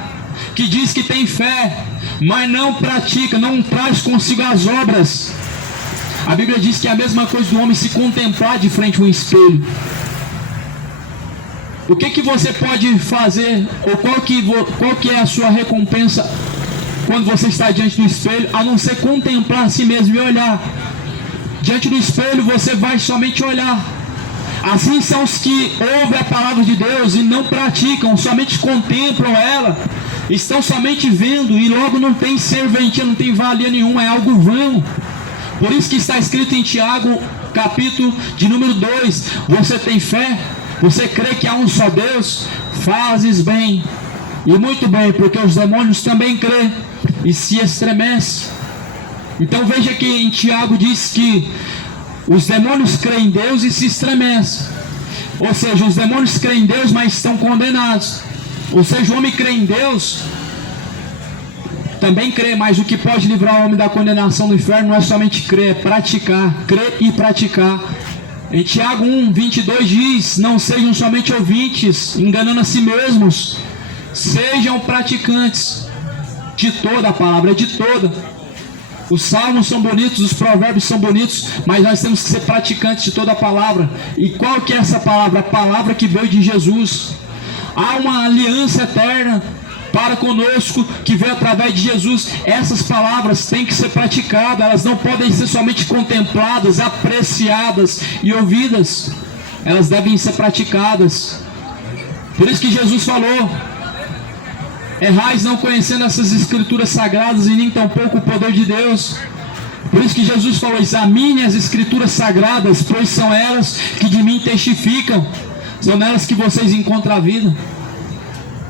que diz que tem fé, mas não pratica, não traz consigo as obras. A Bíblia diz que é a mesma coisa do homem se contemplar de frente a um espelho. O que você pode fazer, ou qual que é a sua recompensa quando você está diante do espelho, a não ser contemplar a si mesmo e olhar? Diante do espelho você vai somente olhar. Assim são os que ouvem a palavra de Deus e não praticam, somente contemplam ela, estão somente vendo e logo não tem serventia, não tem valia nenhuma, é algo vão. Por isso que está escrito em Tiago, capítulo de número 2, você tem fé? Você crê que há um só Deus? Fazes bem, e muito bem, porque os demônios também crêem e se estremecem. Então veja que em Tiago diz que os demônios creem em Deus e se estremecem. Ou seja, os demônios creem em Deus, mas estão condenados. Ou seja, o homem crê em Deus, também crê, mas o que pode livrar o homem da condenação do inferno não é somente crer, é praticar, crer e praticar. Em Tiago 1, 22 diz: não sejam somente ouvintes, enganando a si mesmos, sejam praticantes de toda a palavra, de toda. Os salmos são bonitos, os provérbios são bonitos, mas nós temos que ser praticantes de toda a palavra. E qual que é essa palavra? A palavra que veio de Jesus. Há uma aliança eterna para conosco, que veio através de Jesus. Essas palavras têm que ser praticadas, elas não podem ser somente contempladas, apreciadas e ouvidas, elas devem ser praticadas. Por isso que Jesus falou: errais não conhecendo essas escrituras sagradas e nem tampouco o poder de Deus. Por isso que Jesus falou: examine as escrituras sagradas, pois são elas que de mim testificam, são nelas que vocês encontram a vida.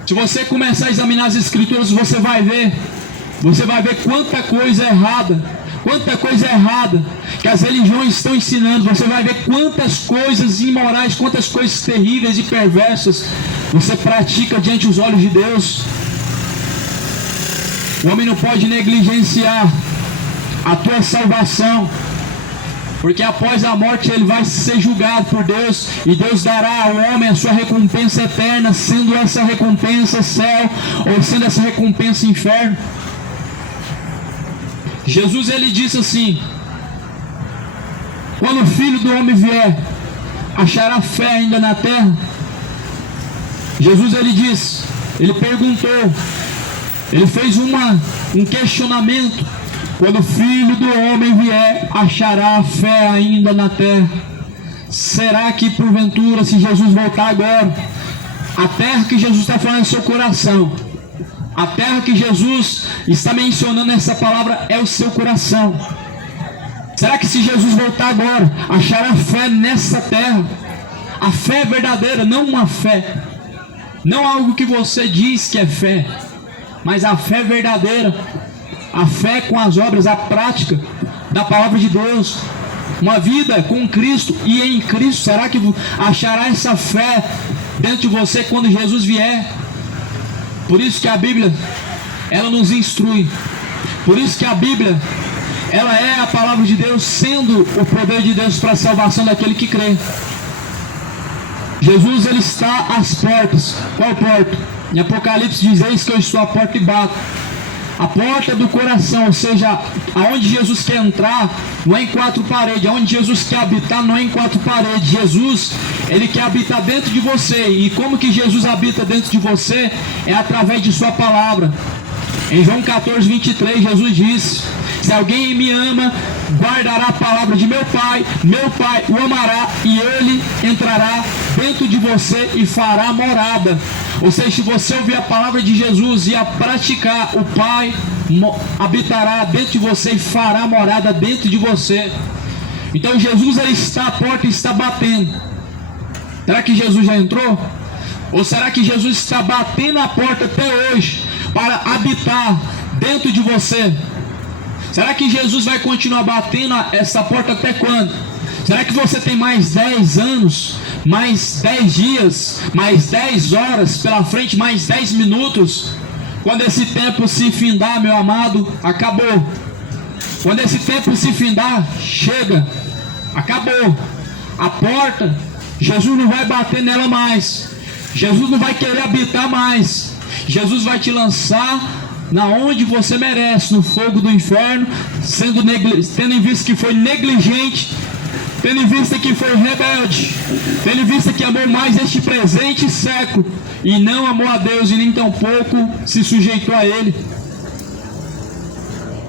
Se você começar a examinar as escrituras, você vai ver quanta coisa errada que as religiões estão ensinando. Você vai ver quantas coisas imorais, quantas coisas terríveis e perversas você pratica diante dos olhos de Deus. O homem não pode negligenciar a tua salvação, porque após a morte ele vai ser julgado por Deus, e Deus dará ao homem a sua recompensa eterna, sendo essa recompensa céu, ou sendo essa recompensa inferno. Jesus ele disse assim: quando o Filho do Homem vier, achará fé ainda na terra? Jesus ele disse, ele perguntou, ele fez um questionamento: quando o Filho do Homem vier, achará fé ainda na terra? Será que porventura, se Jesus voltar agora, a terra que Jesus está falando é seu coração, a terra que Jesus está mencionando nessa palavra é o seu coração? Será que se Jesus voltar agora, achará fé nessa terra? A fé verdadeira, não uma fé, não algo que você diz que é fé, mas a fé verdadeira, a fé com as obras, a prática da palavra de Deus. uma vida com Cristo e em Cristo? Será que achará essa fé dentro de você quando Jesus vier? Por isso que a Bíblia, ela nos instrui. Por isso que a Bíblia, ela é a palavra de Deus, sendo o poder de Deus para a salvação daquele que crê. Jesus, ele está às portas. Qual porta? Em Apocalipse diz: eis que eu estou à porta e bato. A porta do coração, ou seja, aonde Jesus quer entrar, não é em quatro paredes. Aonde Jesus quer habitar, não é em quatro paredes. Jesus, ele quer habitar dentro de você. E como que Jesus habita dentro de você? É através de sua palavra. Em João 14, 23, Jesus disse: se alguém me ama, guardará a palavra de meu Pai o amará, e ele entrará dentro de você e fará morada. Ou seja, se você ouvir a palavra de Jesus e a praticar, o Pai habitará dentro de você e fará morada dentro de você. Então Jesus, ele está à porta e está batendo. Será que Jesus já entrou? Ou será que Jesus está batendo a porta até hoje para habitar dentro de você? Será que Jesus vai continuar batendo essa porta até quando? Será que você tem mais 10 anos, mais 10 dias, mais 10 horas pela frente, mais 10 minutos? Quando esse tempo se findar, meu amado, acabou. Quando esse tempo se findar, chega, acabou. A porta, Jesus não vai bater nela mais. Jesus não vai querer habitar mais. Jesus vai te lançar na onde você merece, no fogo do inferno, tendo em vista que foi negligente, tendo em vista que foi rebelde, tendo em vista que amou mais este presente século e não amou a Deus, e nem tampouco se sujeitou a Ele.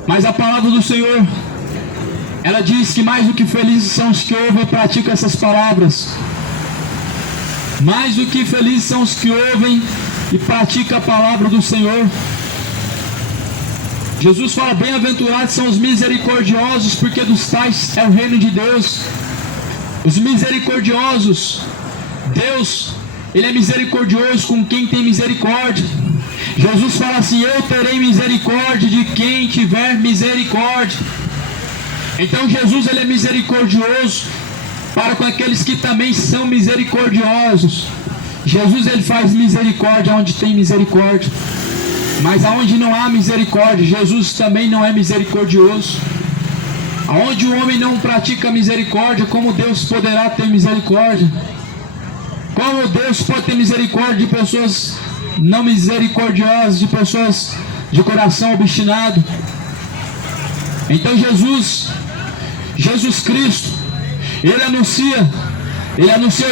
Mas a palavra do Senhor, ela diz que mais do que felizes são os que ouvem e praticam essas palavras. Mais do que felizes são os que ouvem e praticam a palavra do Senhor. Jesus fala: bem-aventurados são os misericordiosos, porque dos tais é o reino de Deus. Os misericordiosos, Deus, Ele é misericordioso com quem tem misericórdia. Jesus fala assim: eu terei misericórdia de quem tiver misericórdia. Então Jesus, Ele é misericordioso para com aqueles que também são misericordiosos. Jesus, Ele faz misericórdia onde tem misericórdia. Mas aonde não há misericórdia, Jesus também não é misericordioso. Aonde o homem não pratica misericórdia, como Deus poderá ter misericórdia? Como Deus pode ter misericórdia de pessoas não misericordiosas, de pessoas de coração obstinado? Então Jesus Cristo, Ele anuncia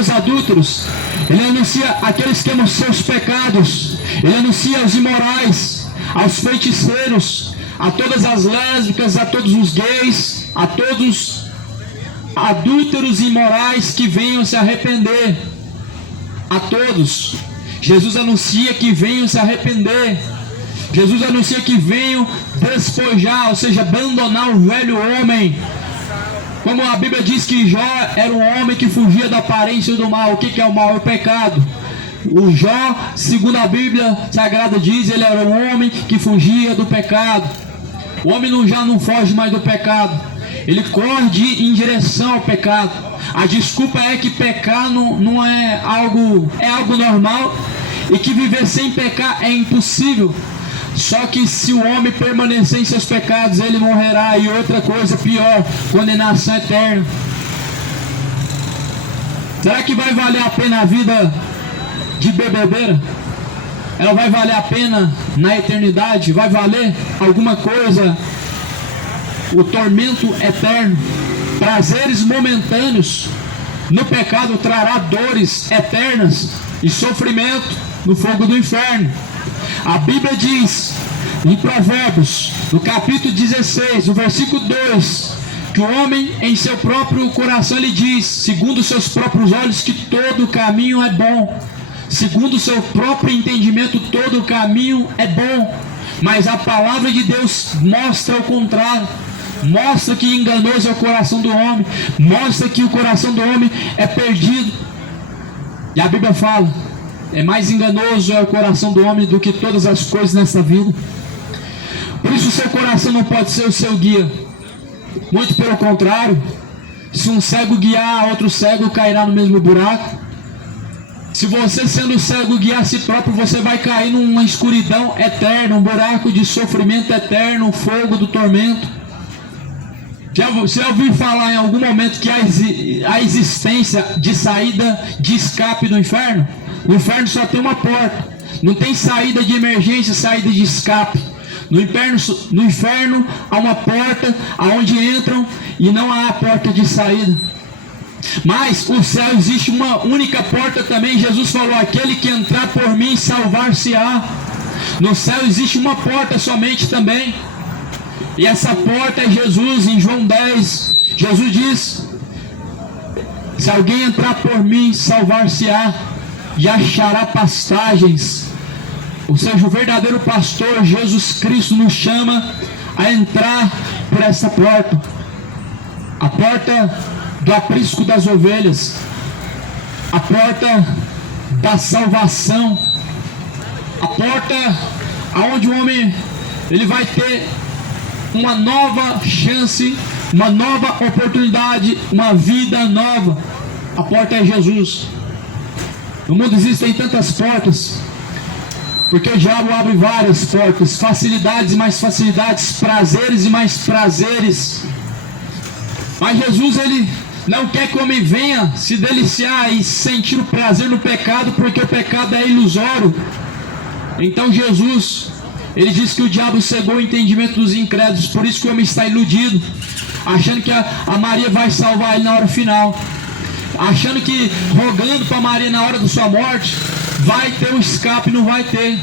os adúlteros, Ele anuncia aqueles que amam seus pecados, Ele anuncia aos imorais, aos feiticeiros, a todas as lésbicas, a todos os gays, a todos adúlteros e imorais que venham se arrepender. A todos Jesus anuncia que venham se arrepender. Jesus anuncia que venham despojar, ou seja, abandonar o velho homem. Como a Bíblia diz que Jó era um homem que fugia da aparência do mal. O que é o mal? É o pecado. O Jó, segundo a Bíblia Sagrada diz, ele era um homem que fugia do pecado. O homem já não foge mais do pecado, ele corre em direção ao pecado. A desculpa é que pecar não é algo normal, e que viver sem pecar é impossível. Só que se o homem permanecer em seus pecados, ele morrerá. E outra coisa pior, condenação eterna. Será que vai valer a pena a vida de bebedeira? Ela vai valer a pena na eternidade? Vai valer alguma coisa? O tormento eterno, prazeres momentâneos no pecado trará dores eternas e sofrimento no fogo do inferno. A Bíblia diz em Provérbios, no capítulo 16, no versículo 2, que o homem em seu próprio coração, ele diz, segundo seus próprios olhos, que todo caminho é bom. Segundo o seu próprio entendimento, todo o caminho é bom. Mas a palavra de Deus mostra o contrário. Mostra que enganoso é o coração do homem. Mostra que o coração do homem é perdido. E a Bíblia fala: é mais enganoso é o coração do homem do que todas as coisas nesta vida. Por isso o seu coração não pode ser o seu guia. Muito pelo contrário. Se um cego guiar, outro cego cairá no mesmo buraco. Se você, sendo cego, guiar a si próprio, você vai cair numa escuridão eterna, um buraco de sofrimento eterno, um fogo do tormento. Você já ouviu falar em algum momento que a existência de saída de escape do inferno? O inferno só tem uma porta. Não tem saída de emergência, saída de escape. No inferno há uma porta aonde entram e não há a porta de saída. Mas o céu existe uma única porta também. Jesus falou: aquele que entrar por mim salvar-se-á. No céu existe uma porta somente também. E essa porta é Jesus. Em João 10, Jesus diz: se alguém entrar por mim salvar-se-á e achará pastagens. Ou seja, o verdadeiro pastor Jesus Cristo nos chama a entrar por essa porta. A porta do aprisco das ovelhas, a porta da salvação, a porta aonde o homem ele vai ter uma nova chance, uma nova oportunidade, uma vida nova. A porta é Jesus. No mundo existem tantas portas, porque o diabo abre várias portas, facilidades e mais facilidades, prazeres e mais prazeres. Mas Jesus, ele não quer que o homem venha se deliciar e sentir o prazer no pecado, porque o pecado é ilusório. Então Jesus, ele diz que o diabo cegou o entendimento dos incrédulos, por isso que o homem está iludido, achando que a Maria vai salvar ele na hora final, achando que rogando para Maria na hora da sua morte, vai ter um escape. Não vai ter.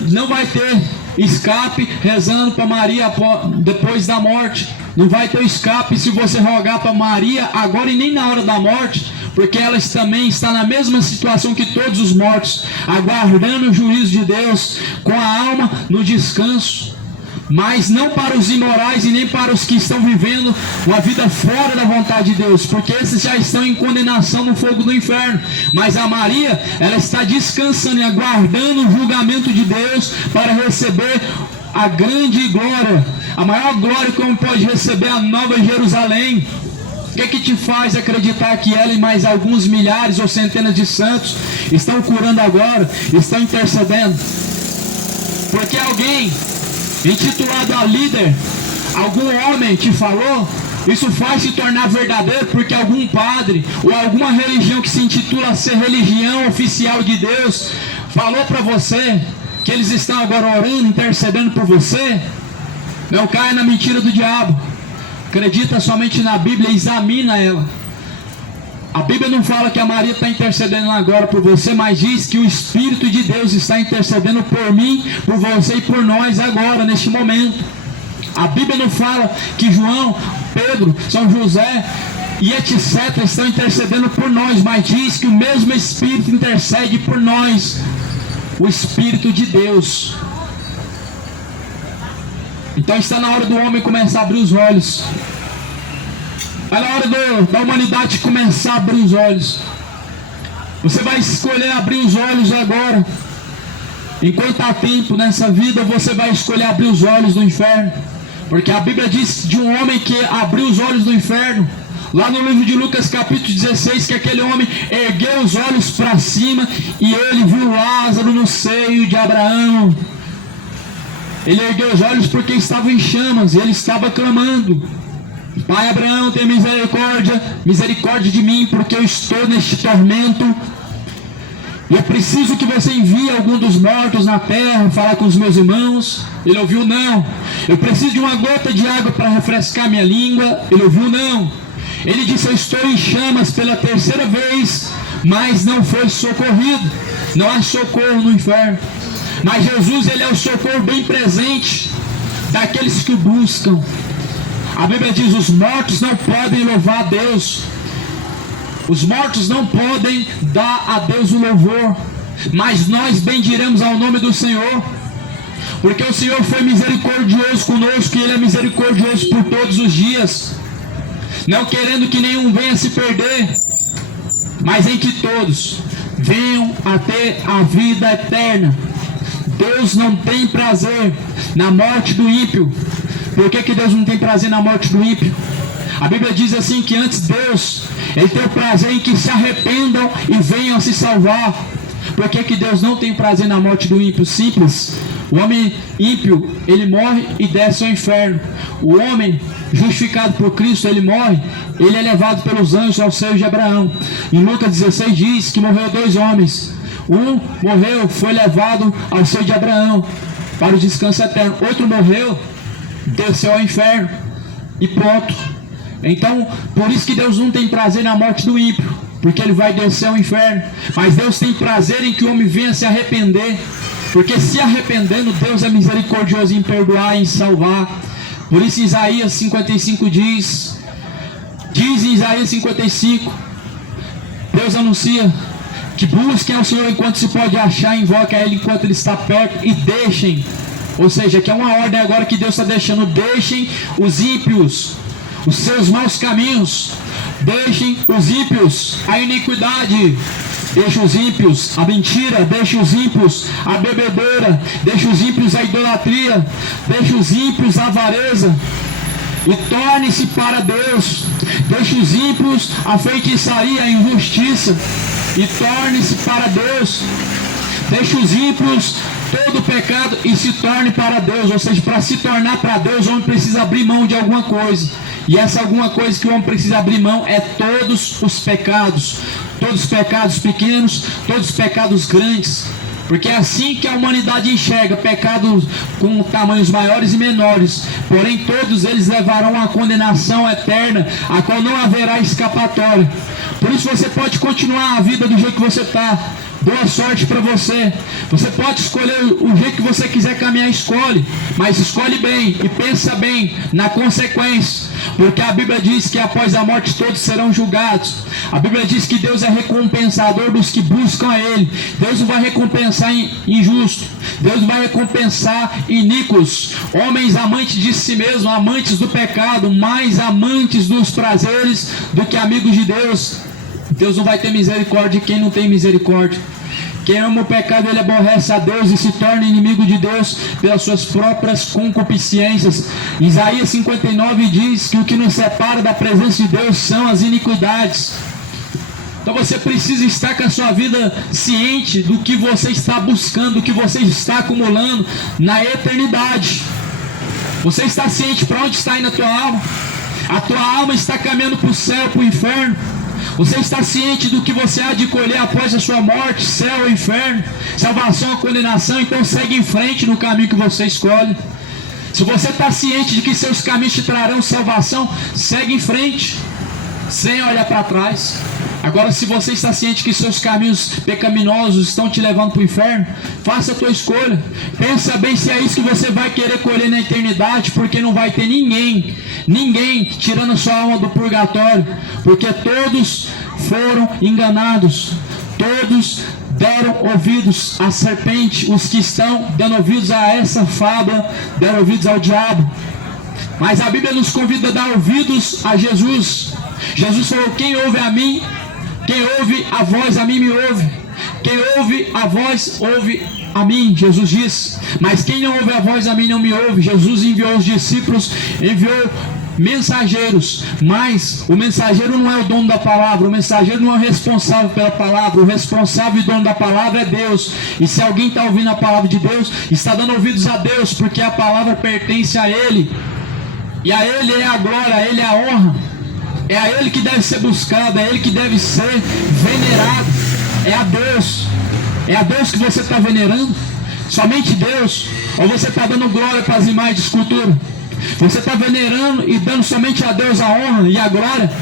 Não vai ter escape rezando para Maria depois da morte. Não vai ter escape se você rogar para Maria agora e nem na hora da morte, porque ela também está na mesma situação que todos os mortos, aguardando o juízo de Deus, com a alma no descanso. Mas não para os imorais e nem para os que estão vivendo uma vida fora da vontade de Deus, porque esses já estão em condenação no fogo do inferno. Mas a Maria, ela está descansando e aguardando o julgamento de Deus para receber a grande glória, a maior glória que o homem pode receber, a Nova Jerusalém. O que é que te faz acreditar que ela e mais alguns milhares ou centenas de santos estão curando agora, estão intercedendo? Porque alguém intitulado a líder, algum homem te falou? Isso faz se tornar verdadeiro porque algum padre ou alguma religião que se intitula ser religião oficial de Deus falou para você que eles estão agora orando, intercedendo por você? Não caia na mentira do diabo. Acredita somente na Bíblia e examina ela. A Bíblia não fala que a Maria está intercedendo agora por você, mas diz que o Espírito de Deus está intercedendo por mim, por você e por nós agora, neste momento. A Bíblia não fala que João, Pedro, São José e etc. estão intercedendo por nós, mas diz que o mesmo Espírito intercede por nós, o Espírito de Deus. Então está na hora do homem começar a abrir os olhos. Está na hora da humanidade começar a abrir os olhos. Você vai escolher abrir os olhos agora. Enquanto há tempo nessa vida, você vai escolher abrir os olhos do inferno. Porque a Bíblia diz de um homem que abriu os olhos do inferno. Lá no livro de Lucas capítulo 16, que aquele homem ergueu os olhos para cima e ele viu Lázaro no seio de Abraão. Ele ergueu os olhos porque estava em chamas e ele estava clamando: Pai Abraão, tem misericórdia de mim, porque eu estou neste tormento. Eu preciso que você envie algum dos mortos na terra falar com os meus irmãos. Ele ouviu: não. Eu preciso de uma gota de água para refrescar minha língua. Ele ouviu: não. Ele disse: eu estou em chamas pela terceira vez, mas não foi socorrido. Não há socorro no inferno. Mas Jesus, ele é o socorro bem presente daqueles que o buscam. A Bíblia diz: os mortos não podem louvar a Deus. Os mortos não podem dar a Deus o louvor, mas nós bendiremos ao nome do Senhor, porque o Senhor foi misericordioso conosco e Ele é misericordioso por todos os dias, não querendo que nenhum venha se perder, mas em que todos venham a ter a vida eterna. Deus não tem prazer na morte do ímpio. Por que Deus não tem prazer na morte do ímpio? A Bíblia diz assim que antes Deus, Ele tem o prazer em que se arrependam e venham a se salvar. Por que Deus não tem prazer na morte do ímpio? Simples. O homem ímpio, ele morre e desce ao inferno. O homem justificado por Cristo, ele morre, ele é levado pelos anjos ao seio de Abraão. Em Lucas 16 diz que morreu 2 homens. Um morreu, foi levado ao seio de Abraão para o descanso eterno. Outro morreu, desceu ao inferno e pronto. Então, por isso que Deus não tem prazer na morte do ímpio, porque ele vai descer ao inferno. Mas Deus tem prazer em que o homem venha se arrepender, porque se arrependendo, Deus é misericordioso em perdoar e em salvar. Por isso Isaías 55 diz em Isaías 55, Deus anuncia que busquem ao Senhor enquanto se pode achar, invoquem a Ele enquanto Ele está perto e deixem. Ou seja, que é uma ordem agora que Deus está deixando: deixem os ímpios os seus maus caminhos, deixem os ímpios a iniquidade, deixem os ímpios a mentira, deixem os ímpios a bebedeira, deixem os ímpios a idolatria, deixem os ímpios a avareza e torne-se para Deus. Deixe os ímpios a feitiçaria, a injustiça e torne-se para Deus. Deixe os ímpios todo pecado e se torne para Deus. Ou seja, para se tornar para Deus, o homem precisa abrir mão de alguma coisa. E essa alguma coisa que o homem precisa abrir mão é todos os pecados. Todos os pecados pequenos, todos os pecados grandes. Porque é assim que a humanidade enxerga: pecados com tamanhos maiores e menores. Porém, todos eles levarão a condenação eterna, a qual não haverá escapatória. Por isso você pode continuar a vida do jeito que você está. Boa sorte para você. Você pode escolher o jeito que você quiser caminhar, escolhe. Mas escolhe bem e pensa bem na consequência. Porque a Bíblia diz que após a morte todos serão julgados. A Bíblia diz que Deus é recompensador dos que buscam a Ele. Deus não vai recompensar injusto. Deus vai recompensar iníquos. Homens amantes de si mesmos, amantes do pecado, mais amantes dos prazeres do que amigos de Deus. Deus não vai ter misericórdia de quem não tem misericórdia. Quem ama o pecado, ele aborrece a Deus e se torna inimigo de Deus pelas suas próprias concupiscências. Isaías 59 diz que o que nos separa da presença de Deus são as iniquidades. Então você precisa estar com a sua vida ciente do que você está buscando, do que você está acumulando na eternidade. Você está ciente para onde está indo a tua alma? A tua alma está caminhando para o céu, para o inferno. Você está ciente do que você há de colher após a sua morte, céu ou inferno, salvação ou condenação? Então segue em frente no caminho que você escolhe. Se você está ciente de que seus caminhos te trarão salvação, segue em frente, sem olhar para trás. Agora, se você está ciente que seus caminhos pecaminosos estão te levando para o inferno, faça a tua escolha. Pensa bem se é isso que você vai querer colher na eternidade, porque não vai ter ninguém tirando a sua alma do purgatório, porque todos foram enganados, todos deram ouvidos à serpente. Os que estão dando ouvidos a essa fábula deram ouvidos ao diabo. Mas a Bíblia nos convida a dar ouvidos a Jesus. Jesus falou: quem ouve a mim, quem ouve a voz a mim me ouve. Quem ouve a voz ouve a mim, Jesus diz. Mas quem não ouve a voz a mim não me ouve. Jesus enviou os discípulos, enviou mensageiros, mas o mensageiro não é o dono da palavra, o mensageiro não é o responsável pela palavra. O responsável e dono da palavra é Deus. E se alguém está ouvindo a palavra de Deus, está dando ouvidos a Deus, porque a palavra pertence a Ele, e a Ele é a glória, a Ele é a honra. É a Ele que deve ser buscado, é Ele que deve ser venerado. É a Deus. É a Deus que você está venerando? Somente Deus? Ou você está dando glória para as imagens de escultura? Você está venerando e dando somente a Deus a honra e a glória?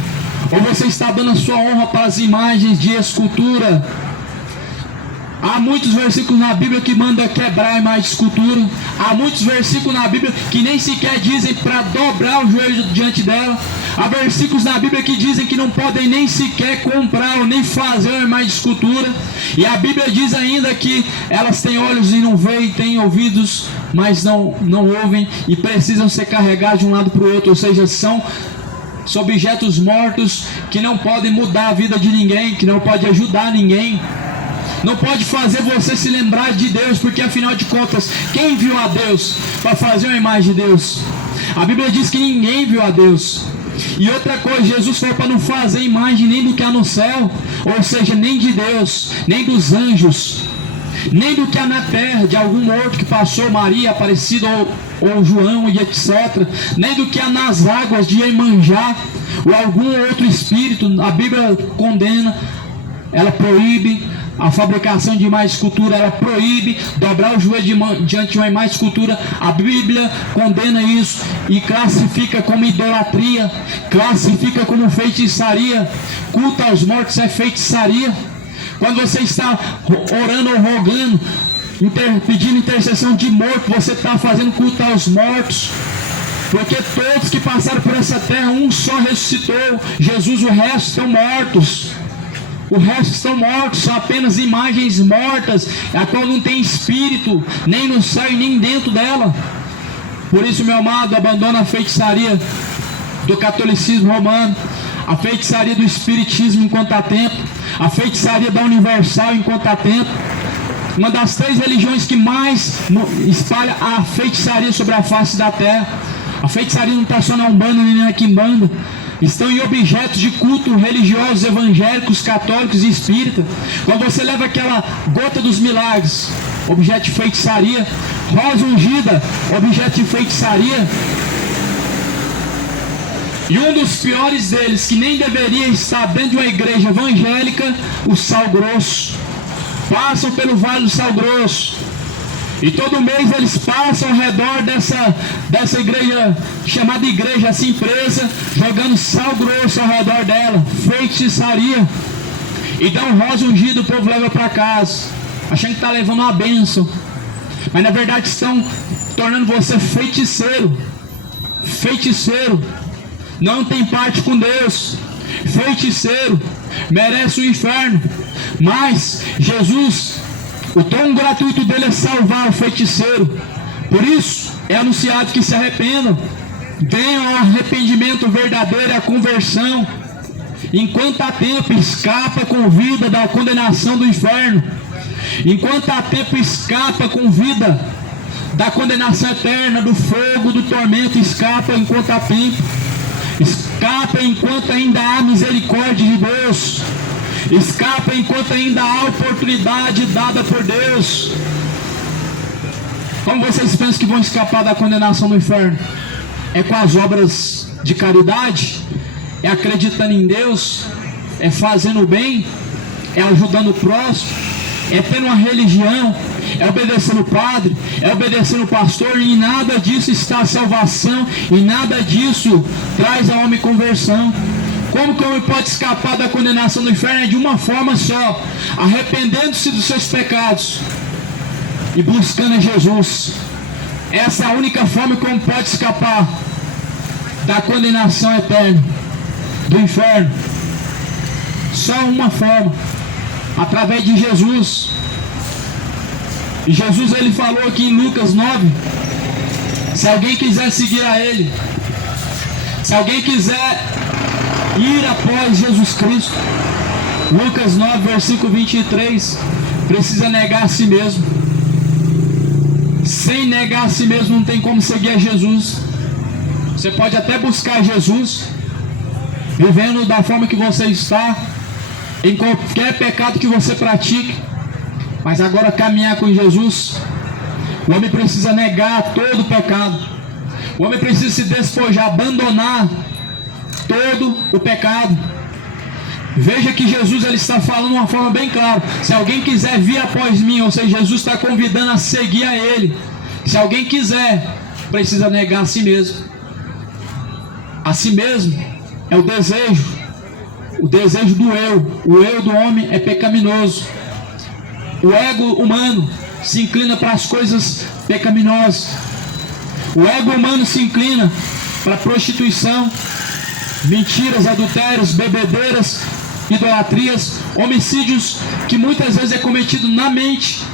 Ou você está dando a sua honra para as imagens de escultura? Há muitos versículos na Bíblia que mandam quebrar a imagem de escultura. Há muitos versículos na Bíblia que nem sequer dizem para dobrar o joelho diante dela. Há versículos na Bíblia que dizem que não podem nem sequer comprar ou nem fazer uma imagem de escultura. E a Bíblia diz ainda que elas têm olhos e não veem, têm ouvidos, mas não ouvem, e precisam ser carregados de um lado para o outro. Ou seja, são objetos mortos que não podem mudar a vida de ninguém, que não podem ajudar ninguém. Não pode fazer você se lembrar de Deus, porque afinal de contas, quem viu a Deus para fazer uma imagem de Deus? A Bíblia diz que ninguém viu a Deus. E outra coisa, Jesus falou para não fazer imagem nem do que há no céu, ou seja, nem de Deus, nem dos anjos, nem do que há na terra, de algum morto que passou, Maria, Aparecida ou João e etc. Nem do que há nas águas de Iemanjá, ou algum outro espírito. A Bíblia condena, ela proíbe a fabricação de imagem de escultura, ela proíbe dobrar o joelho diante de uma imagem de escultura. A Bíblia condena isso e classifica como idolatria, classifica como feitiçaria. Culto aos mortos é feitiçaria. Quando você está orando ou rogando, pedindo intercessão de morto, você está fazendo culto aos mortos. Porque todos que passaram por essa terra, um só ressuscitou, Jesus. O resto estão mortos. O resto estão mortos, são apenas imagens mortas, a qual não tem espírito, nem no céu e nem dentro dela. Por isso, meu amado, abandona a feitiçaria do catolicismo romano, a feitiçaria do espiritismo enquanto há tempo, a feitiçaria da Universal enquanto há tempo. Uma das 3 religiões que mais espalha a feitiçaria sobre a face da terra. A feitiçaria não está só na Umbanda nem na Quimbanda. Estão em objetos de culto religiosos, evangélicos, católicos e espíritas. Quando você leva aquela gota dos milagres, objeto de feitiçaria. Rosa ungida, objeto de feitiçaria. E um dos piores deles, que nem deveria estar dentro de uma igreja evangélica, o sal grosso. Passam pelo Vale do Sal Grosso. E todo mês eles passam ao redor dessa igreja, chamada igreja assim presa, jogando sal grosso ao redor dela, feitiçaria. E dão rosa ungida, o povo leva para casa, achando que está levando uma bênção. Mas na verdade estão tornando você feiticeiro. Feiticeiro. Não tem parte com Deus. Feiticeiro. Merece o inferno. Mas Jesus, o dom gratuito dele é salvar o feiticeiro. Por isso é anunciado que se arrependam, venham ao arrependimento verdadeiro, a conversão. Enquanto há tempo, escapa com vida da condenação do inferno. Enquanto há tempo, escapa com vida da condenação eterna, do fogo, do tormento. Escapa enquanto há tempo. Escapa enquanto ainda há misericórdia de Deus. Escapa enquanto ainda há oportunidade dada por Deus. Como vocês pensam que vão escapar da condenação do inferno? É com as obras de caridade? É acreditando em Deus? É fazendo o bem? É ajudando o próximo? É tendo uma religião? É obedecendo o padre? É obedecendo o pastor? E em nada disso está a salvação, e nada disso traz ao homem conversão. Como que o homem pode escapar da condenação do inferno? É de uma forma só: arrependendo-se dos seus pecados e buscando a Jesus. Essa é a única forma que o homem pode escapar da condenação eterna, do inferno. Só uma forma: através de Jesus. E Jesus, ele falou aqui em Lucas 9, se alguém quiser seguir a ele, se alguém quiser ir após Jesus Cristo, Lucas 9, versículo 23, precisa negar a si mesmo. Sem negar a si mesmo não tem como seguir a Jesus. Você pode até buscar Jesus, vivendo da forma que você está, em qualquer pecado que você pratique, mas agora caminhar com Jesus, o homem precisa negar todo o pecado. O homem precisa se despojar, abandonar todo o pecado. Veja que Jesus, ele está falando de uma forma bem clara: se alguém quiser vir após mim, ou seja, Jesus está convidando a seguir a ele. Se alguém quiser, precisa negar a si mesmo. A si mesmo é o desejo do eu. O eu do homem é pecaminoso. O ego humano se inclina para as coisas pecaminosas. O ego humano se inclina para a prostituição, mentiras, adultérios, bebedeiras, idolatrias, homicídios, que muitas vezes é cometido na mente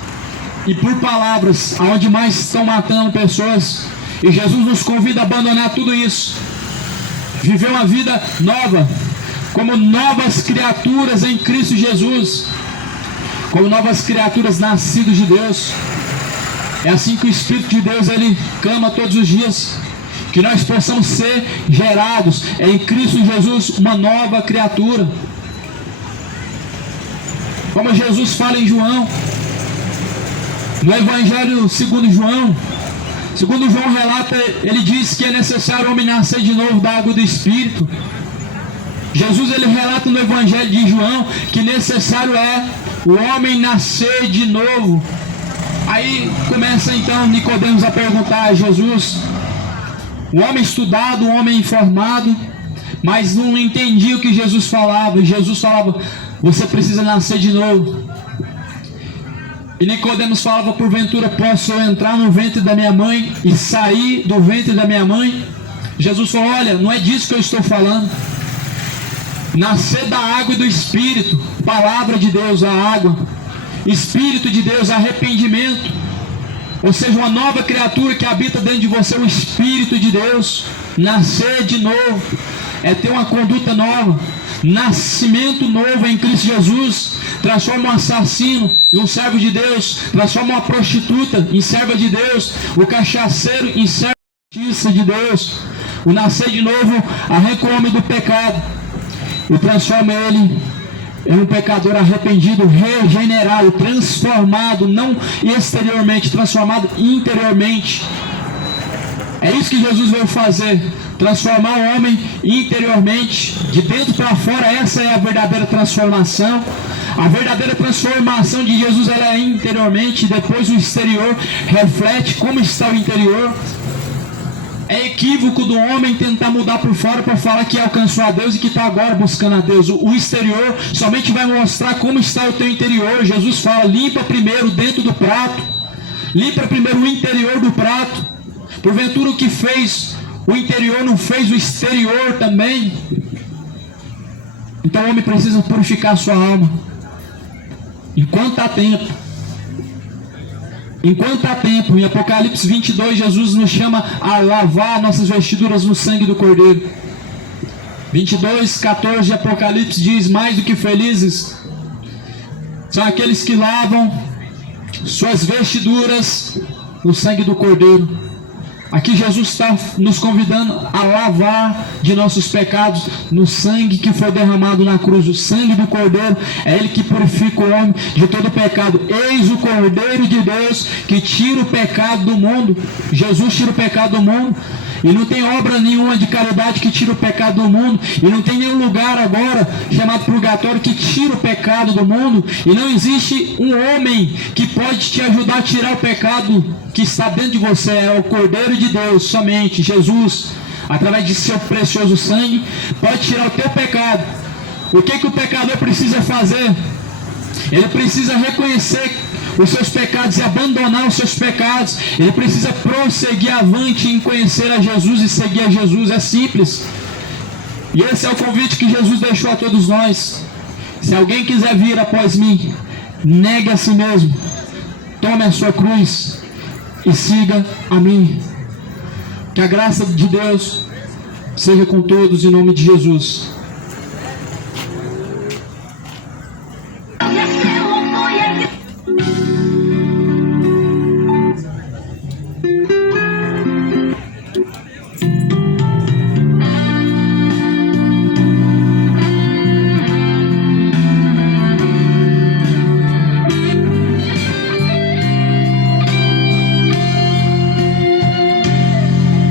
e por palavras, aonde mais estão matando pessoas. E Jesus nos convida a abandonar tudo isso, viver uma vida nova, como novas criaturas em Cristo Jesus, como novas criaturas nascidas de Deus. É assim que o Espírito de Deus, ele clama todos os dias, que nós possamos ser gerados em Cristo Jesus, uma nova criatura. Como Jesus fala em João, no Evangelho segundo João relata, ele diz que é necessário o homem nascer de novo da água do Espírito. Jesus, ele relata no Evangelho de João que necessário é o homem nascer de novo. Aí começa então Nicodemos a perguntar a Jesus, o homem estudado, o homem informado, mas não entendia o que Jesus falava. E Jesus falava, você precisa nascer de novo. E Nicodemos falava, porventura posso eu entrar no ventre da minha mãe e sair do ventre da minha mãe? Jesus falou, olha, não é disso que eu estou falando. Nascer da água e do Espírito, palavra de Deus, a água, Espírito de Deus, arrependimento, ou seja, uma nova criatura que habita dentro de você, o Espírito de Deus. Nascer de novo é ter uma conduta nova. Nascimento novo em Cristo Jesus transforma um assassino em um servo de Deus, transforma uma prostituta em serva de Deus, o cachaceiro em servo de justiça de Deus. O nascer de novo arranca o homem do pecado e transforma ele em um pecador arrependido, regenerado, transformado, não exteriormente, transformado interiormente. É isso que Jesus veio fazer, transformar o homem interiormente, de dentro para fora. Essa é a verdadeira transformação. A verdadeira transformação de Jesus, ela é interiormente, e depois o exterior reflete como está o interior. É equívoco do homem tentar mudar por fora para falar que alcançou a Deus e que está agora buscando a Deus. O exterior somente vai mostrar como está o teu interior. Jesus fala, limpa primeiro dentro do prato, limpa primeiro o interior do prato. Porventura o que fez o interior não fez o exterior também? Então o homem precisa purificar a sua alma enquanto há tempo. Enquanto há tempo. Em Apocalipse 22, Jesus nos chama a lavar nossas vestiduras no sangue do Cordeiro. 22:14 de Apocalipse diz, mais do que felizes são aqueles que lavam suas vestiduras no sangue do Cordeiro. Aqui Jesus está nos convidando a lavar de nossos pecados no sangue que foi derramado na cruz. O sangue do Cordeiro é ele que purifica o homem de todo pecado. Eis o Cordeiro de Deus que tira o pecado do mundo. Jesus tira o pecado do mundo. E não tem obra nenhuma de caridade que tira o pecado do mundo. E não tem nenhum lugar agora chamado purgatório que tira o pecado do mundo. E não existe um homem que pode te ajudar a tirar o pecado que está dentro de você. É o Cordeiro de Deus, somente Jesus, através de seu precioso sangue, pode tirar o teu pecado. O que o pecador precisa fazer? Ele precisa reconhecer os seus pecados e abandonar os seus pecados. Ele precisa prosseguir avante em conhecer a Jesus e seguir a Jesus. É simples. E esse é o convite que Jesus deixou a todos nós. Se alguém quiser vir após mim, negue a si mesmo, tome a sua cruz e siga a mim. Que a graça de Deus seja com todos em nome de Jesus.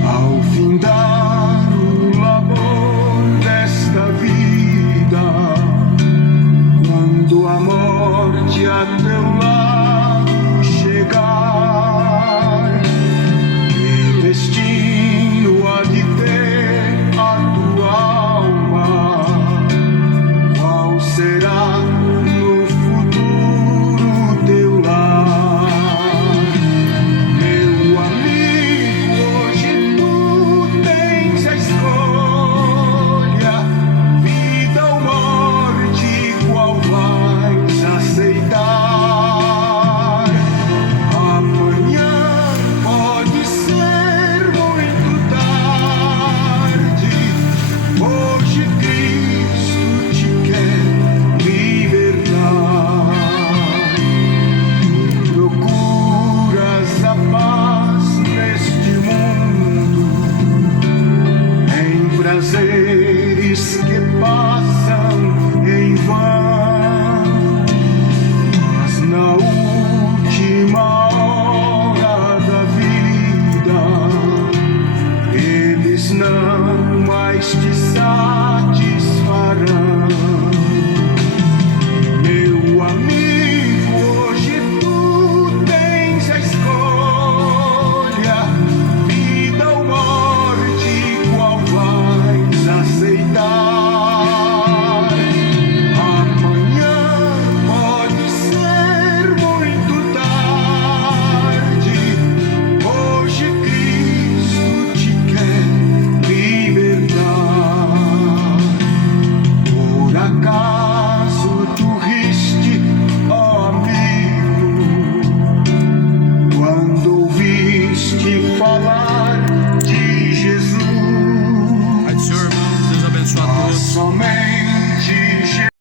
Ao findar o labor desta Amém.